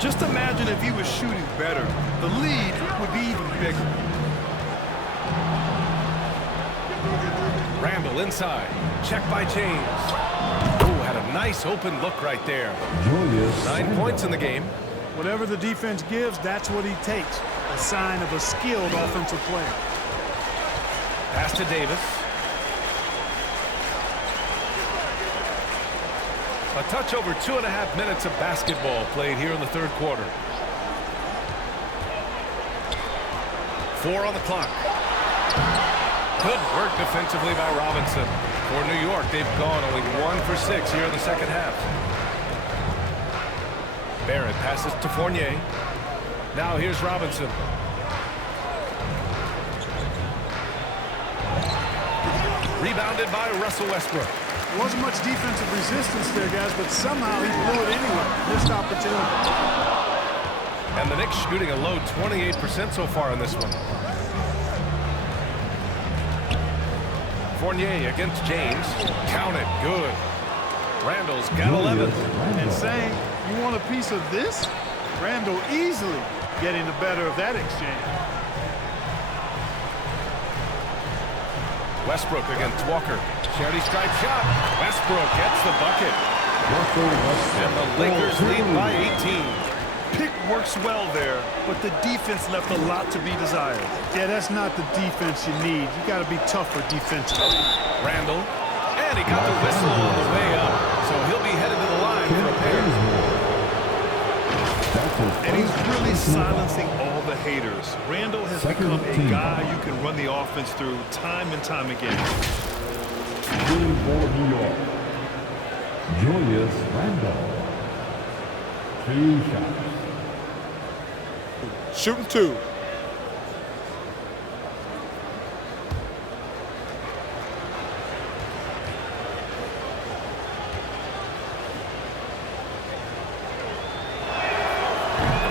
Just imagine if he was shooting better. The lead would be even bigger. Randall inside. Check by James. Ooh, had a nice open look right there. 9 points in the game. Whatever the defense gives, that's what he takes. A sign of a skilled offensive player. Pass to Davis. A touch over 2.5 minutes of basketball played here in the third quarter. 4 on the clock. Good work defensively by Robinson. For New York, they've gone only 1 for 6 here in the second half. Barrett passes to Fournier. Now here's Robinson. Rebounded by Russell Westbrook. There wasn't much defensive resistance there, guys, but somehow he blew it anyway. Missed opportunity. And the Knicks shooting a low 28% so far in this one. Fournier against James. Count it. Good. Randall's got 11. And saying, you want a piece of this? Randall easily getting the better of that exchange. Westbrook against Walker. Charity stripe shot. Westbrook gets the bucket. And the Lakers lead by 18. Pick works well there, but the defense left a lot to be desired. Yeah, that's not the defense you need. You got to be tougher defensively. Randall. And he got the whistle on the way up. So he'll be headed to the line for a pair. And he's really silencing all the haters. Randall has become a guy you can run the offense through time and time again. Shooting for New York, Julius Randle. 2 shots. Shooting 2.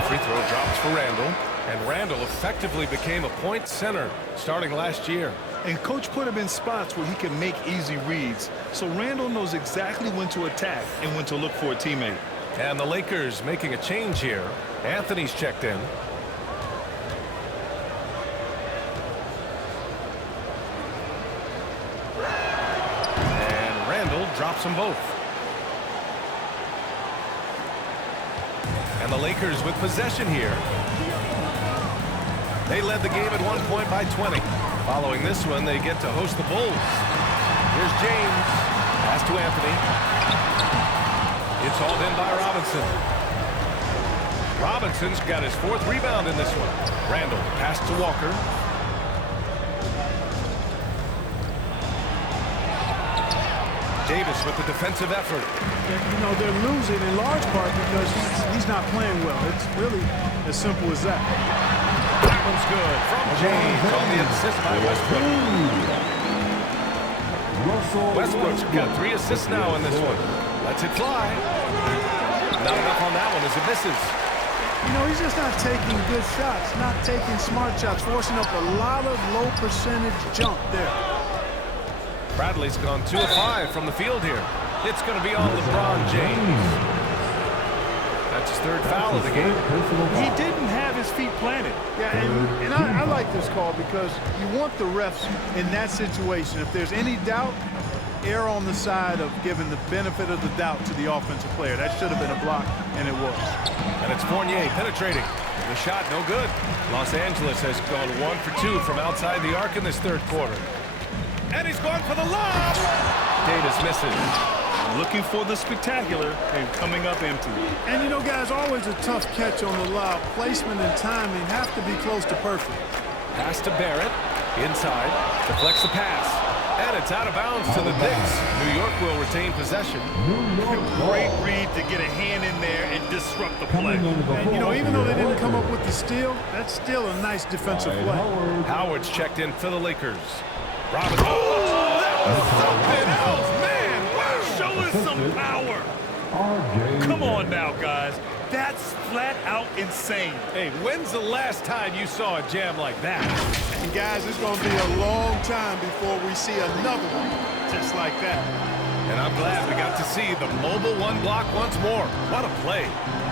Free throw drops for Randall, and Randall effectively became a point center starting last year. And coach put him in spots where he can make easy reads, so Randall knows exactly when to attack and when to look for a teammate. And the Lakers making a change here. Anthony's checked in. And Randall drops them both. And the Lakers with possession here. They led the game at one point by 20. Following this one, they get to host the Bulls. Here's James. Pass to Anthony. It's hauled in by Robinson. Robinson's got his 4th rebound in this one. Randall pass to Walker. Davis with the defensive effort. You know, they're losing in large part because he's not playing well. It's really as simple as that. That one's good from James on the assist by Westbrook. Westbrook's got 3 assists now in this one. Lets it fly. Not enough on that one as it misses. You know, he's just not taking good shots, not taking smart shots, forcing up a lot of low percentage jump there. Bradley's gone 2 of 5 from the field here. It's going to be on LeBron James. That's his 3rd foul of the game. He didn't have his feet planted. Yeah, and I like this call because you want the refs in that situation. If there's any doubt, err on the side of giving the benefit of the doubt to the offensive player. That should have been a block, and it was. And it's Fournier penetrating. The shot no good. Los Angeles has gone 1 for 2 from outside the arc in this 3rd quarter. And he's going for the lob. Davis misses. Looking for the spectacular and coming up empty. And you know, guys, always a tough catch on the lob. Placement and timing have to be close to perfect. Pass to Barrett. Inside. Deflects the pass. And it's out of bounds to the Knicks. New York will retain possession. Great read to get a hand in there and disrupt the play. And, you know, even though they didn't come up with the steal, that's still a nice defensive play. Howard's checked in for the Lakers. Robinson. Oh, that was something else, man. Wow. Show us some power. Come on now, guys. That's flat out insane. Hey, when's the last time you saw a jam like that? And guys, it's going to be a long time before we see another one just like that. And I'm glad we got to see the mobile 1 block once more. What a play.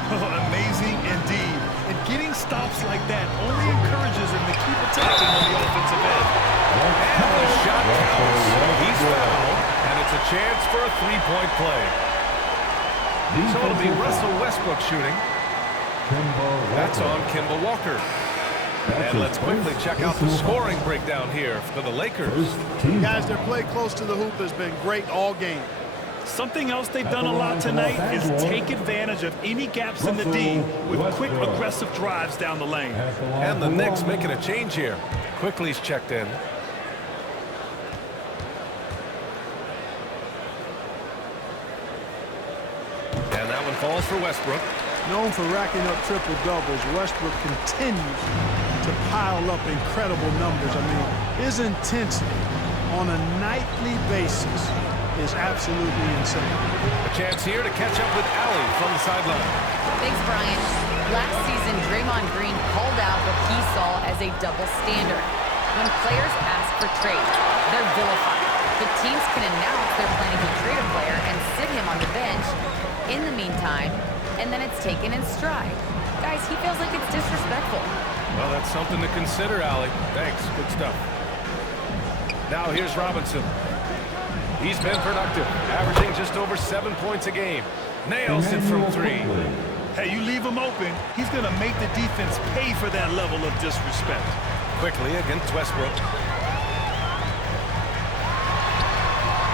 Amazing indeed. And getting stops like that only encourages him to keep attacking on the offensive end. And the shot counts. He's fouled, and it's a chance for a 3-point play. So it'll be Russell Westbrook shooting. That's on Kemba Walker. And let's quickly check out the scoring breakdown here for the Lakers. Guys, their play close to the hoop has been great all game. Something else they've done a lot tonight is take advantage of any gaps in the D with quick, aggressive drives down the lane. And the Knicks making a change here. Quickly's checked in. And that one falls for Westbrook. Known for racking up triple-doubles, Westbrook continues to pile up incredible numbers. I mean, his intensity on a nightly basis is absolutely insane. A chance here to catch up with Allie from the sideline. Thanks, Brian. Last season, Draymond Green called out what he saw as a double standard. When players ask for trades, they're vilified. But teams can announce they're planning to trade a player and sit him on the bench in the meantime, and then it's taken in stride. Guys, he feels like it's disrespectful. Well, that's something to consider, Allie. Thanks. Good stuff. Now here's Robinson. He's been productive, averaging just over 7 points a game. Nails it from 3. Hey, you leave him open, he's going to make the defense pay for that level of disrespect. Quickly against Westbrook.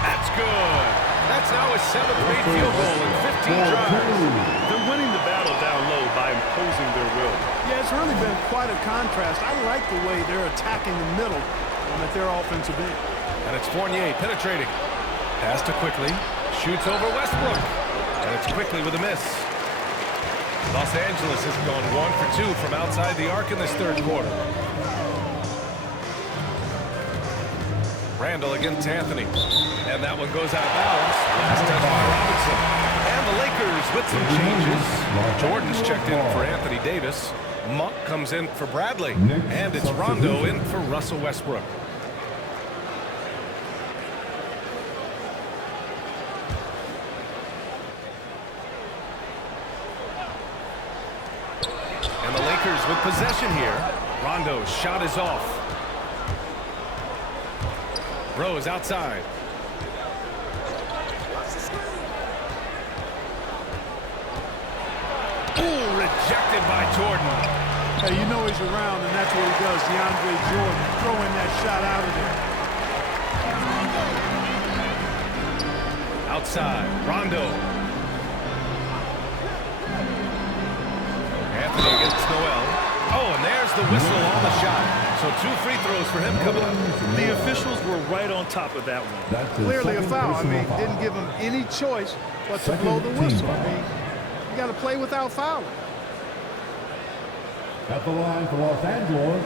That's good. That's now his 7th made field goal in 15 drives. They're winning the battle down low by imposing their will. Yeah, it's really been quite a contrast. I like the way they're attacking the middle at their offensive end. And it's Fournier penetrating. Pass to Quickly. Shoots over Westbrook. And it's Quickly with a miss. Los Angeles has gone 1 for 2 from outside the arc in this third quarter. Randall against Anthony. And that one goes out of bounds. Last touch by Robinson. And the Lakers with some changes. Jordan's checked in for Anthony Davis. Monk comes in for Bradley. And it's Rondo in for Russell Westbrook. And the Lakers with possession here. Rondo's shot is off. Rose outside. Ooh, rejected by Jordan. Hey, you know he's around, and that's what he does. DeAndre Jordan throwing that shot out of there. Outside, Rondo. Anthony against Noel. Oh, and there's the whistle on the shot. So 2 free throws for him coming up. The officials were right on top of that one. Clearly a foul. I mean, didn't give him any choice but to blow the whistle. I mean, you got to play without fouling. At the line for Los Angeles,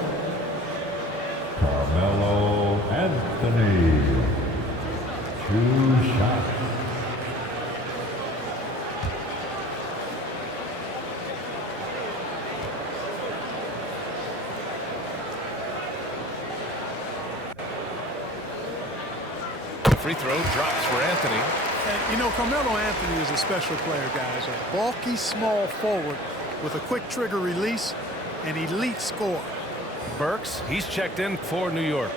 Carmelo Anthony. 2 shots. Free throw drops for Anthony. And, you know, Carmelo Anthony is a special player, guys. A bulky, small forward with a quick trigger release, an elite scorer. Burks, he's checked in for New York.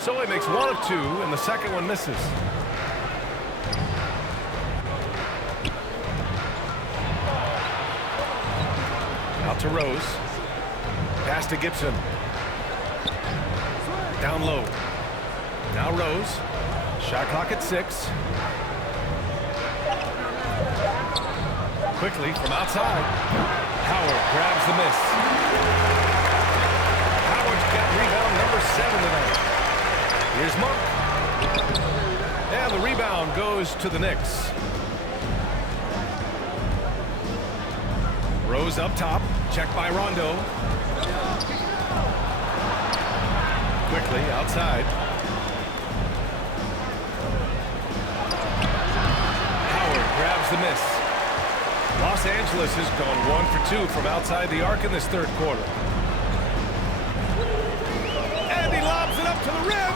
So he makes 1 of 2, and the second one misses. Out to Rose. Pass to Gibson. Down low. Now Rose. Shot clock at 6. Quickly from outside. Howard grabs the miss. Howard's got rebound number 7 tonight. Here's Monk. And the rebound goes to the Knicks. Rose up top. Checked by Rondo. Quickly outside. Howard grabs the miss. Los Angeles has gone 1 for 2 from outside the arc in this third quarter. And he lobs it up to the rim.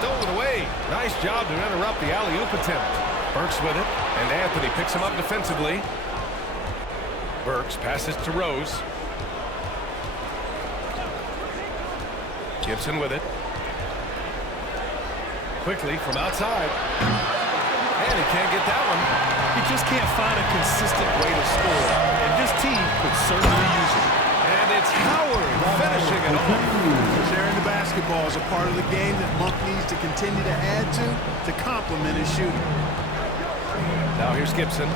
Stolen away. Nice job to interrupt the alley-oop attempt. Burks with it, and Anthony picks him up defensively. Burks passes to Rose. Gibson with it. Quickly from outside. And he can't get that one. He just can't find a consistent way to score. And this team could certainly use it. And it's Howard finishing it off. Sharing the basketball is a part of the game that Monk needs to continue to add to complement his shooting. Now here's Gibson.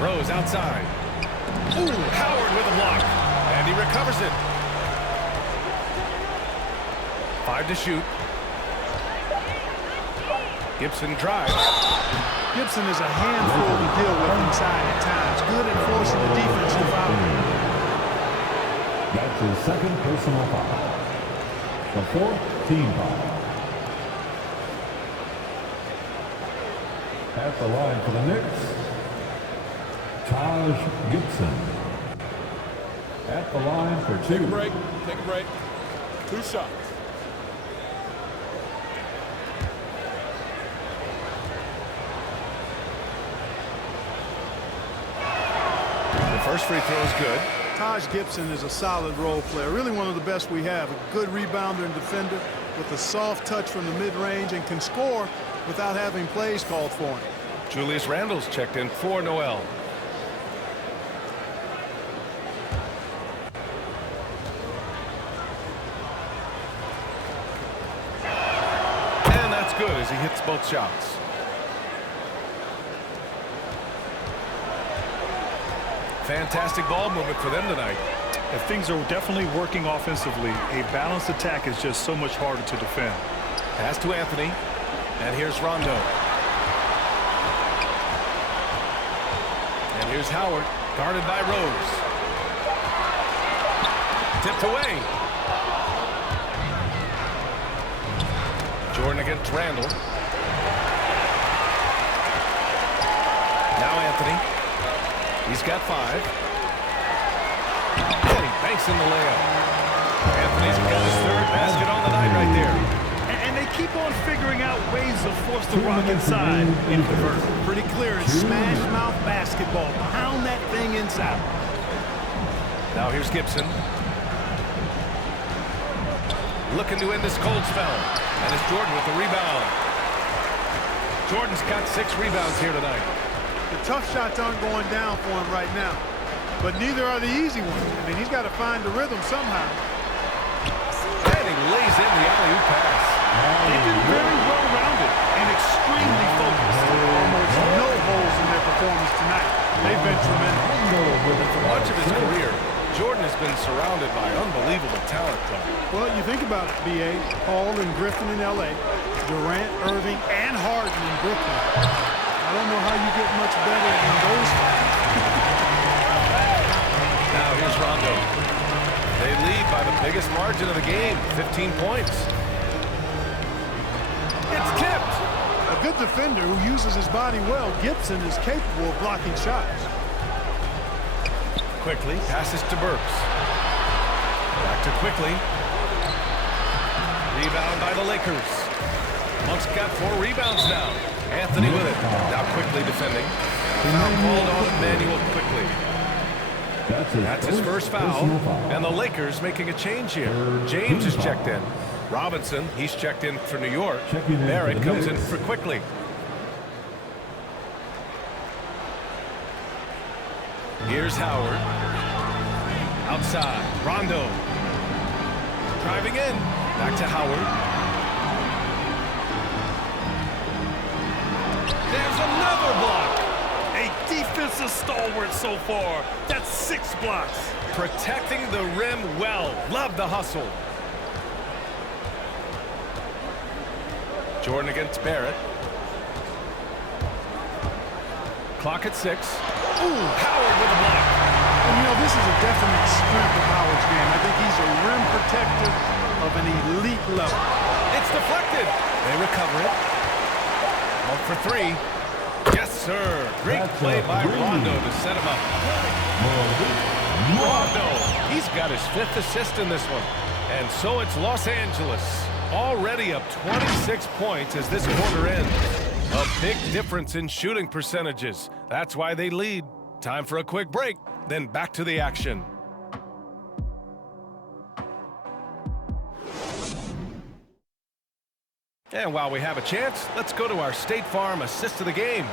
Rose outside. Ooh, Howard with a block. And he recovers it. 5 to shoot. Gibson drives. Gibson is a handful to deal with inside at times. Good at forcing the defense to foul. That's his second personal foul. The fourth team foul. At the line for the Knicks, Taj Gibson. At the line for two. Take a break. Take a break. 2 shots. The first free throw is good. Taj Gibson is a solid role player, really one of the best we have. A good rebounder and defender with a soft touch from the mid-range and can score without having plays called for him. Julius Randle's checked in for Noel. And that's good as he hits both shots. Fantastic ball movement for them tonight. If things are definitely working offensively, a balanced attack is just so much harder to defend. Pass to Anthony. And here's Rondo. And here's Howard, guarded by Rose. Tipped away. Jordan against Randle. Now Anthony. He's got 5. And he banks in the layup. Anthony's got his 3rd basket on the night right there. And they keep on figuring out ways to force the rock inside and convert. Pretty clear. It's smash mouth basketball. Pound that thing inside. Now here's Gibson. Looking to end this cold spell. And it's Jordan with the rebound. Jordan's got 6 rebounds here tonight. The tough shots aren't going down for him right now. But neither are the easy ones. I mean, he's got to find the rhythm somehow. And he lays in the alley-oop pass. They've been very well-rounded and extremely focused. Almost no holes in their performance tonight. They've been tremendous. For much of his career, Jordan has been surrounded by unbelievable talent, though. Well, you think about it, B.A. Paul and Griffin in L.A., Durant, Irving, and Harden in Brooklyn. I don't know how you get much better than those guys. Now here's Rondo. They lead by the biggest margin of the game, 15 points. It's tipped. A good defender who uses his body well, Gibson is capable of blocking shots. Quickly passes to Burks. Back to Quickly. Rebound by the Lakers. Monk's got 4 rebounds now. Anthony with it. Now Quickly defending. Foul called on Emmanuel Quickly. That's his first foul. And the Lakers making a change here. James is checked in. Robinson, he's checked in for New York. Barrett comes in for Quickly. Here's Howard. Outside. Rondo. Driving in. Back to Howard. There's another block. A defensive stalwart so far. That's 6 blocks. Protecting the rim well. Love the hustle. Jordan against Barrett. Clock at 6. Ooh, Howard with a block. And you know, this is a definite strength of Howard's game. I think he's a rim protector of an elite level. It's deflected. They recover it. 1 for 3. Yes, sir. Great play by Rondo to set him up. Rondo. He's got his 5th assist in this one. And so it's Los Angeles. Already up 26 points as this quarter ends. A big difference in shooting percentages. That's why they lead. Time for a quick break, then back to the action. And while we have a chance, let's go to our State Farm assist of the game.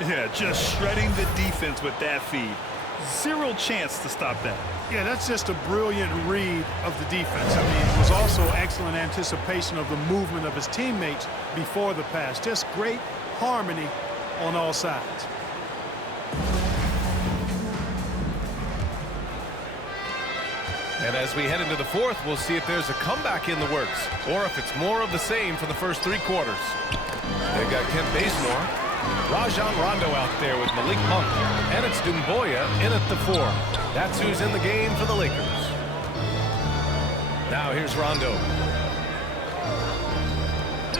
Yeah, just shredding the defense with that feed. 0 chance to stop that. Yeah, that's just a brilliant read of the defense. I mean, it was also excellent anticipation of the movement of his teammates before the pass. Just great harmony on all sides. And as we head into the 4th, we'll see if there's a comeback in the works or if it's more of the same for the first 3 quarters. They've got Kent Bazemore. Rajon Rondo out there with Malik Monk. And it's Doumbouya in at the 4. That's who's in the game for the Lakers. Now here's Rondo.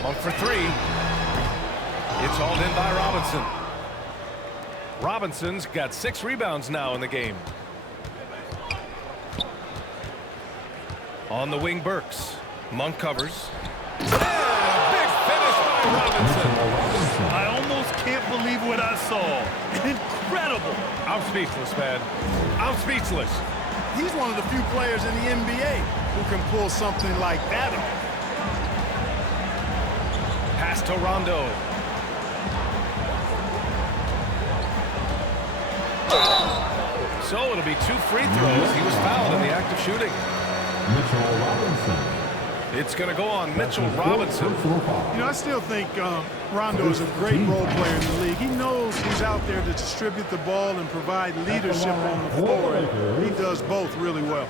Monk for 3. It's hauled in by Robinson. Robinson's got 6 rebounds now in the game. On the wing, Burks. Monk covers. And a big finish by Robinson. I almost can't believe what I saw. Incredible. I'm speechless, man. I'm speechless. He's one of the few players in the NBA who can pull something like that off. Pass to Rondo. So it'll be 2 free throws. He was fouled in the act of shooting. Mitchell Robinson. It's going to go on Mitchell Robinson. You know, I still think Rondo is a great role player in the league. He knows he's out there to distribute the ball and provide leadership on the floor. And he does both really well.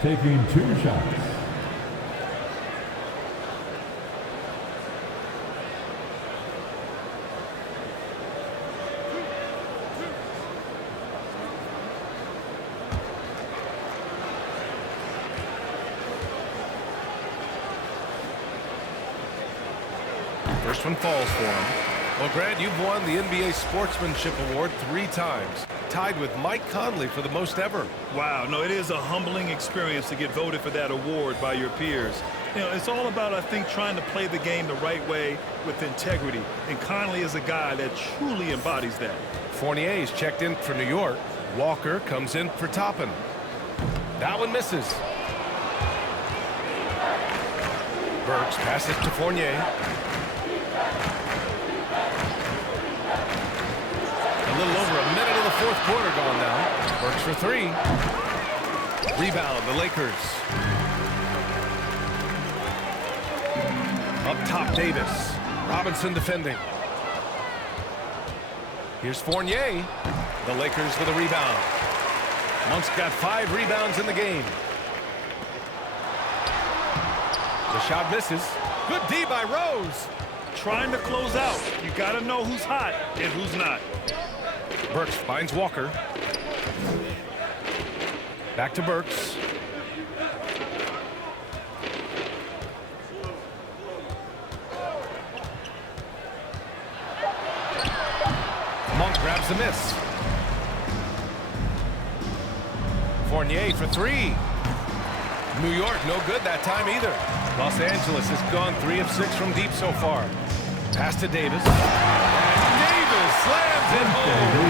Taking 2 shots. First one falls for him. Well, Grant, you've won the NBA Sportsmanship Award 3 times, tied with Mike Conley for the most ever. Wow, no, it is a humbling experience to get voted for that award by your peers. You know, it's all about, I think, trying to play the game the right way with integrity. And Conley is a guy that truly embodies that. Fournier's checked in for New York. Walker comes in for Toppin. That one misses. Burks passes to Fournier. A little over a minute of the 4th quarter gone now. Burks for 3. Rebound, the Lakers. Up top, Davis. Robinson defending. Here's Fournier. The Lakers with a rebound. Monk's got 5 rebounds in the game. The shot misses. Good D by Rose. Trying to close out. You got to know who's hot and who's not. Burks finds Walker. Back to Burks. Monk grabs the miss. Fournier for 3. New York no good that time either. Los Angeles has gone 3 of 6 from deep so far. Pass to Davis. And Davis slams it home.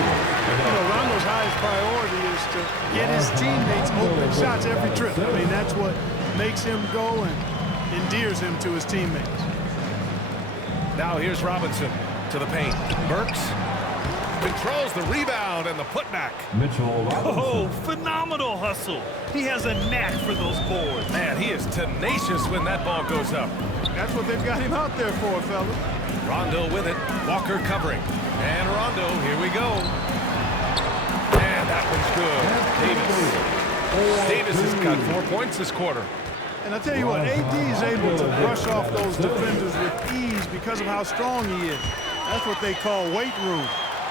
You know, Rondo's highest priority is to get his teammates open shots every trip. I mean, that's what makes him go and endears him to his teammates. Now here's Robinson to the paint. Burks controls the rebound and the putback. Mitchell Robinson. Oh, phenomenal hustle. He has a knack for those boards. Man, he is tenacious when that ball goes up. That's what they've got him out there for, fellas. Rondo with it. Walker covering. And Rondo, here we go. And that one's good. Davis has got 4 points this quarter. And I tell you what, AD is able to brush off those defenders with ease because of how strong he is. That's what they call weight room.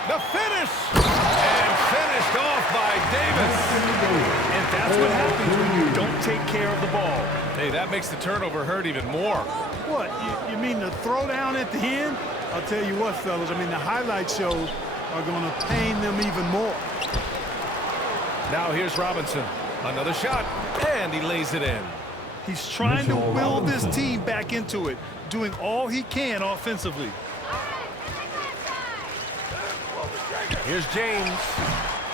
The finish! And finished off by Davis. And that's what happens when you don't take care of the ball. Hey, that makes the turnover hurt even more. What, you mean the throwdown at the end? I'll tell you what, fellas, I mean, the highlight shows are going to pain them even more. Now here's Robinson. Another shot, and he lays it in. He's trying to will this team back into it, doing all he can offensively. Here's James.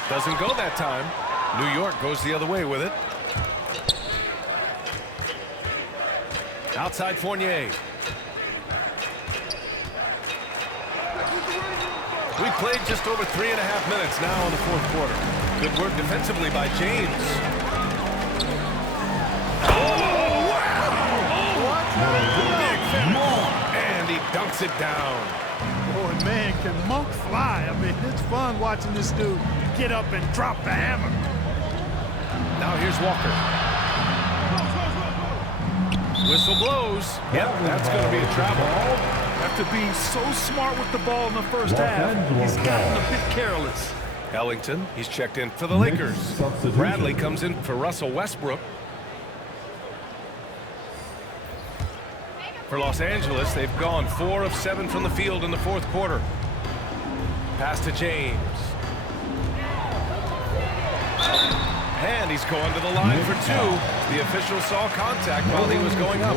Doesn't go that time. New York goes the other way with it. Outside Fournier. We played just over 3.5 minutes now in the 4th quarter. Good work defensively by James. Oh, wow! Big finish. And he dunks it down. Boy, man, can Monk fly. I mean, it's fun watching this dude get up and drop the hammer. Now here's Walker. Whistle blows. Yep, that's going to be a travel. After being so smart with the ball in the first half, he's gotten a bit careless. Ellington, he's checked in for the Lakers. Bradley comes in for Russell Westbrook. For Los Angeles, they've gone 4 of 7 from the field in the fourth quarter. Pass to James. And he's going to the line for 2. The official saw contact while he was going up.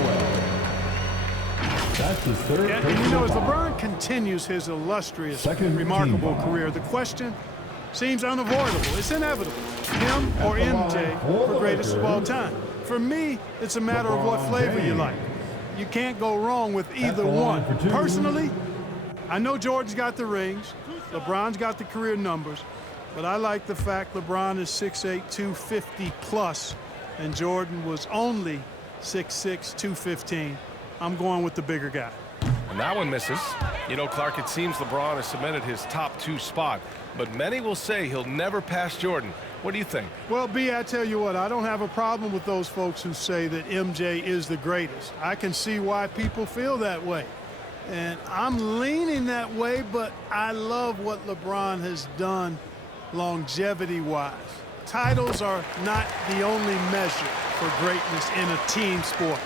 That's his third. And you know, as LeBron continues his illustrious, remarkable career, the question seems unavoidable. It's inevitable. Him or MJ for greatest of all time. For me, it's a matter of what flavor you like. You can't go wrong with either one. Personally, I know Jordan's got the rings, LeBron's got the career numbers, but I like the fact LeBron is 6'8", 250 plus, and Jordan was only 6'6", 215. I'm going with the bigger guy. And that one misses. You know, Clark, it seems LeBron has cemented his top 2 spot, but many will say he'll never pass Jordan. What do you think? Well, B, I tell you what, I don't have a problem with those folks who say that MJ is the greatest. I can see why people feel that way. And I'm leaning that way, but I love what LeBron has done longevity-wise. Titles are not the only measure for greatness in a team sport.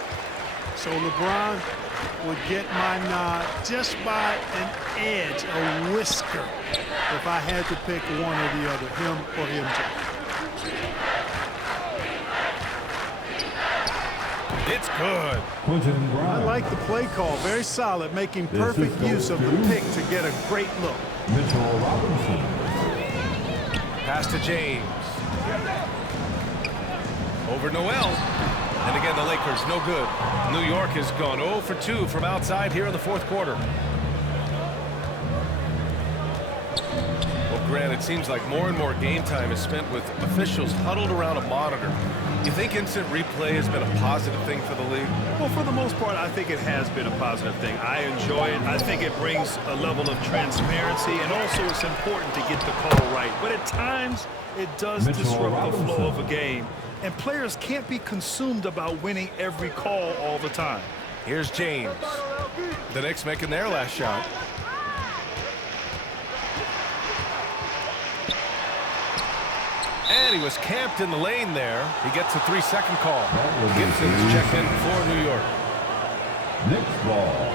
So LeBron would get my nod just by an edge, a whisker, if I had to pick one or the other, him or MJ. It's good. I like the play call. Very solid, making perfect use of the pick to get a great look. Mitchell Robinson. Pass to James. Over Noel. And again, the Lakers, no good. New York has gone 0 for 2 from outside here in the fourth quarter. Well, Grant, it seems like more and more game time is spent with officials huddled around a monitor. You think instant replay has been a positive thing for the league? Well, for the most part, I think it has been a positive thing. I enjoy it. I think it brings a level of transparency, and also it's important to get the call right. But at times, it does disrupt the flow of a game, and players can't be consumed about winning every call all the time. Here's James. The Knicks making their last shot. And he was camped in the lane there. He gets a 3-second call. Gibson's checked in for New York. Knicks ball.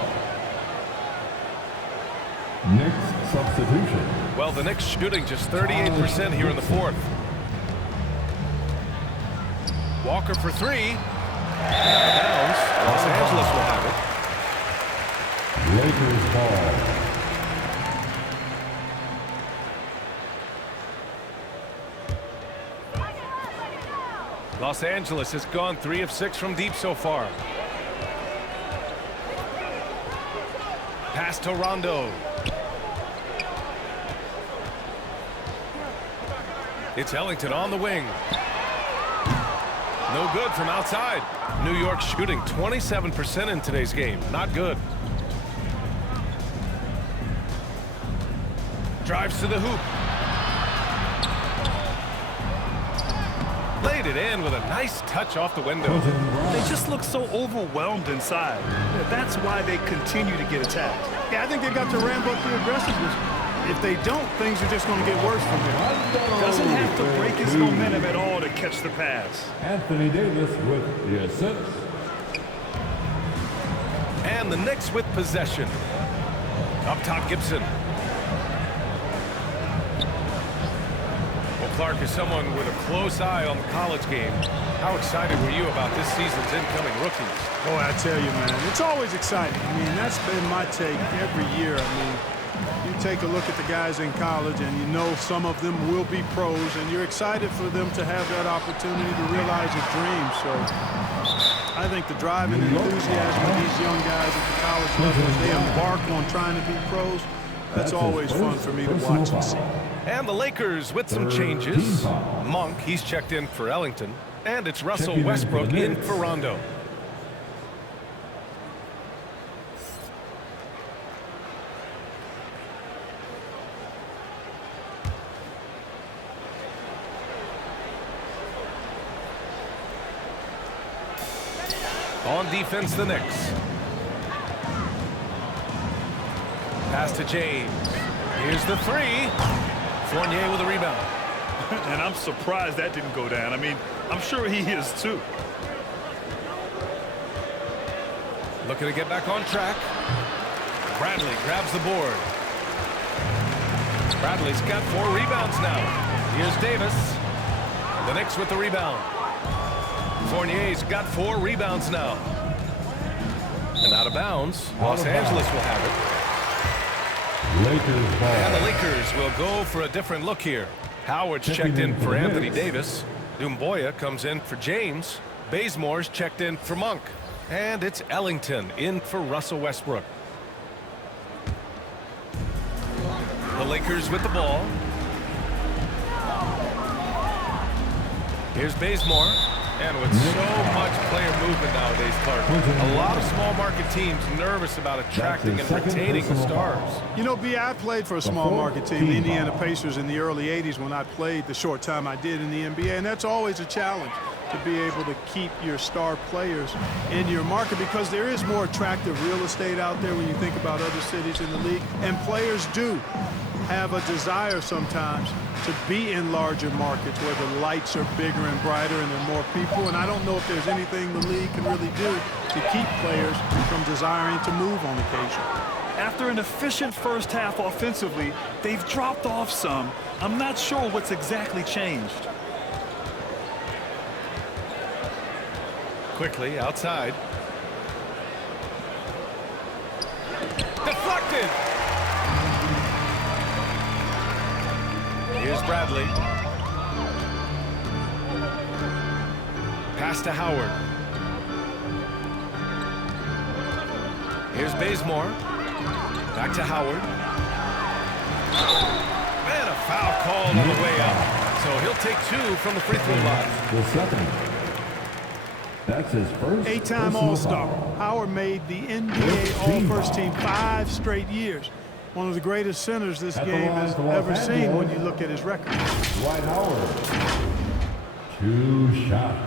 Knicks substitution. Well, the Knicks shooting just 38% here in the fourth. Walker for 3. Downs. Los Angeles will have it. Lakers ball. Los Angeles has gone 3 of 6 from deep so far. Pass to Rondo. It's Ellington on the wing. No good from outside. New York shooting 27% in today's game. Not good. Drives to the hoop. Laid it in with a nice touch off the window. They just look so overwhelmed inside. That's why they continue to get attacked. Yeah, I think they got to ramp up the aggressiveness. If they don't, things are just going to get worse from here. Doesn't have to break his momentum at all to catch the pass. Anthony Davis with the assist. And the Knicks with possession. Up top, Gibson. Well, Clark, is someone with a close eye on the college game. How excited were you about this season's incoming rookies? Boy, I tell you, man, it's always exciting. I mean, that's been my take every year. I mean, you take a look at the guys in college and you know some of them will be pros, and you're excited for them to have that opportunity to realize a dream. So I think the drive and enthusiasm of these young guys at the college level as they embark on trying to be pros, that's always fun for me to watch and see. And the Lakers with some changes. Monk, he's checked in for Ellington. And it's Russell Westbrook in for Rondo. On defense, the Knicks. Pass to James. Here's the three. Fournier with a rebound. And I'm surprised that didn't go down. I mean, I'm sure he is too. Looking to get back on track. Bradley grabs the board. Bradley's got 4 rebounds now. Here's Davis. The Knicks with the rebound. Fournier's got 4 rebounds now. And out of bounds. Los Angeles will have it. Lakers ball. And the Lakers will go for a different look here. Howard's checked in for Anthony Davis. Dumboya comes in for James. Bazemore's checked in for Monk. And it's Ellington in for Russell Westbrook. The Lakers with the ball. Here's Bazemore. And with so much player movement nowadays, Clark, a lot of small market teams nervous about attracting and retaining the stars. You know, B, I played for a small market team, the Indiana Pacers, in the early 80s when I played the short time I did in the NBA, and that's always a challenge to be able to keep your star players in your market because there is more attractive real estate out there when you think about other cities in the league, and players do have a desire sometimes to be in larger markets where the lights are bigger and brighter and there are more people, and I don't know if there's anything the league can really do to keep players from desiring to move on occasion. After an efficient first half offensively, they've dropped off some. I'm not sure what's exactly changed. Quickly outside. Deflected. Here's Bradley. Pass to Howard. Here's Bazemore. Back to Howard. And a foul called on the way out. So he'll take 2 from the free throw line. The second. That's his first. 8-time All-Star. Howard made the NBA All-First Team 5 straight years. One of the greatest centers this game has ever seen when you look at his record. Dwight Howard. 2 shots.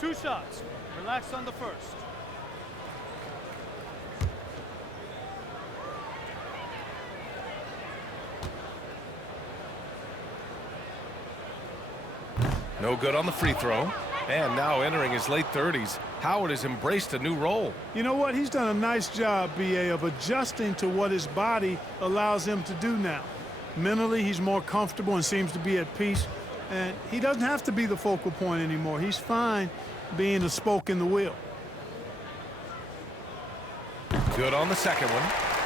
Two shots. Relax on the first. No good on the free throw. And now entering his late 30s, Howard has embraced a new role. You know what? He's done a nice job, B.A., of adjusting to what his body allows him to do now. Mentally, he's more comfortable and seems to be at peace. And he doesn't have to be the focal point anymore. He's fine being a spoke in the wheel. Good on the second one.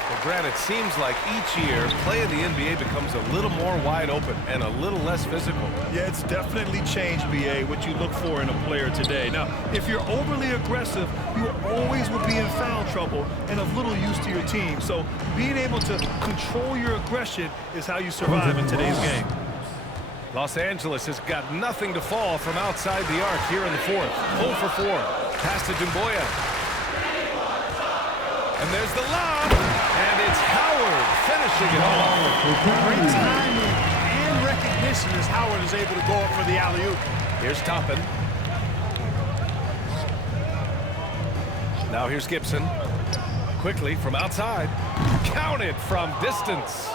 Well, Grant, it seems like each year, play in the NBA becomes a little more wide open and a little less physical. Yeah, it's definitely changed, B.A., what you look for in a player today. Now, if you're overly aggressive, you always will be in foul trouble and of little use to your team. So being able to control your aggression is how you survive in today's game. Los Angeles has got nothing to fall from outside the arc here in the fourth. 0 for 4. Pass to Dumboya. And there's the lob. And it's Howard finishing it off. Great timing and recognition as Howard is able to go up for the alley-oop. Here's Toppin. Now here's Gibson. Quickly from outside. Counted from distance.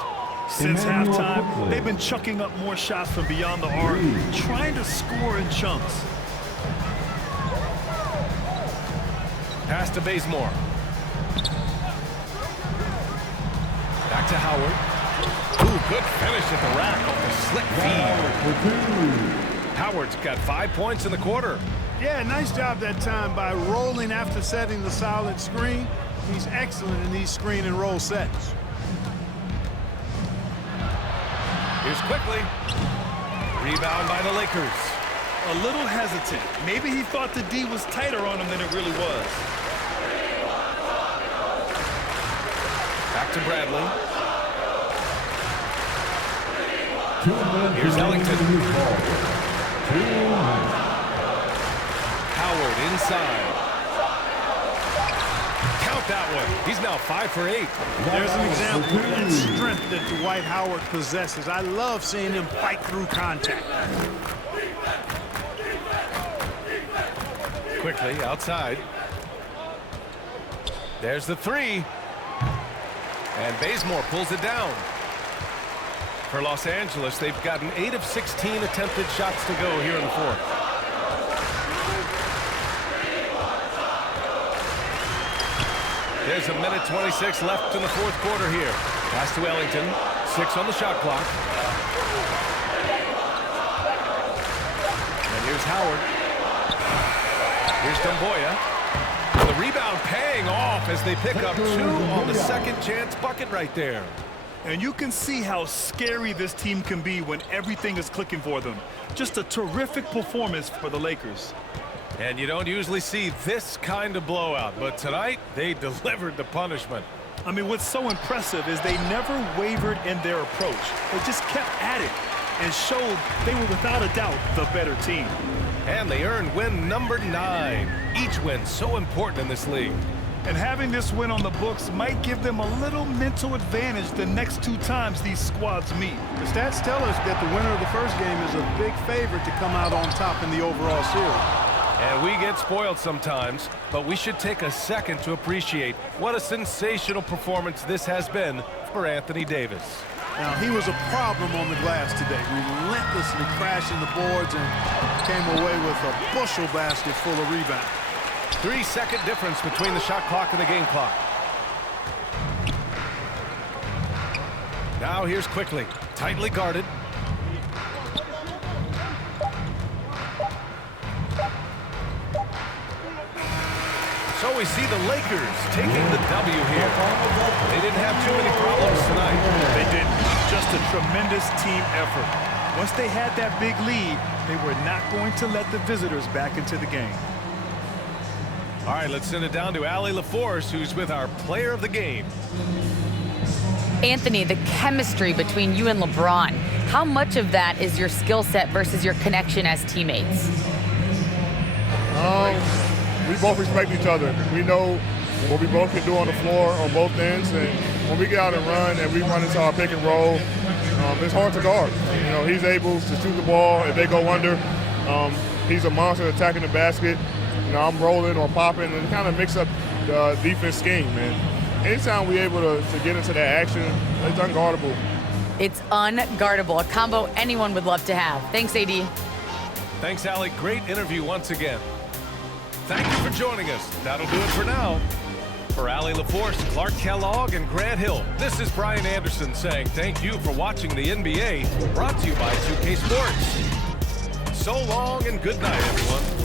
Since halftime, they've been chucking up more shots from beyond the arc, trying to score in chunks. Pass to Bazemore. Back to Howard. Ooh, good finish at the rack off the slick feed. Howard's got 5 points in the quarter. Yeah, nice job that time by rolling after setting the solid screen. He's excellent in these screen and roll sets. Here's quickly. Rebound by the Lakers. A little hesitant. Maybe he thought the D was tighter on him than it really was. Back to Bradley. Here's Ellington. Howard inside. with that one. He's now 5 for 8. There's an example of that strength that Dwight Howard possesses. I love seeing him fight through contact. Quickly outside. There's the 3. And Bazemore pulls it down. For Los Angeles, they've gotten 8 of 16 attempted shots to go here in the 4th. There's a minute 26 left in the 4th quarter here. Pass to Ellington. 6 on the shot clock. And here's Howard. Here's Dumboya. The rebound paying off as they pick up 2 on the second chance bucket right there. And you can see how scary this team can be when everything is clicking for them. Just a terrific performance for the Lakers. And you don't usually see this kind of blowout, but tonight they delivered the punishment. I mean, what's so impressive is they never wavered in their approach. They just kept at it and showed they were without a doubt the better team. And they earned win number 9. Each win so important in this league. And having this win on the books might give them a little mental advantage the next 2 times these squads meet. The stats tell us that the winner of the first game is a big favorite to come out on top in the overall series. And we get spoiled sometimes, but we should take a second to appreciate what a sensational performance this has been for Anthony Davis. Now, he was a problem on the glass today, relentlessly crashing the boards and came away with a bushel basket full of rebounds. 3-second difference between the shot clock and the game clock. Now here's Quickly, tightly guarded. So we see the Lakers taking the W here. They didn't have too many problems tonight. They didn't. Just a tremendous team effort. Once they had that big lead, they were not going to let the visitors back into the game. All right, let's send it down to Allie LaForce, who's with our player of the game. Anthony, the chemistry between you and LeBron, how much of that is your skill set versus your connection as teammates? We both respect each other. We know what we both can do on the floor on both ends, and when we get out and run and we run into our pick and roll, it's hard to guard. You know, he's able to shoot the ball if they go under. He's a monster attacking the basket. You know, I'm rolling or popping and kind of mix up the defense scheme. And anytime we're able to get into that action, it's unguardable. It's unguardable, a combo anyone would love to have. Thanks, AD. Thanks, Allie. Great interview once again. Thank you for joining us. That'll do it for now. For Allie LaForce, Clark Kellogg, and Grant Hill, this is Brian Anderson saying thank you for watching the NBA, brought to you by 2K Sports. So long and good night, everyone.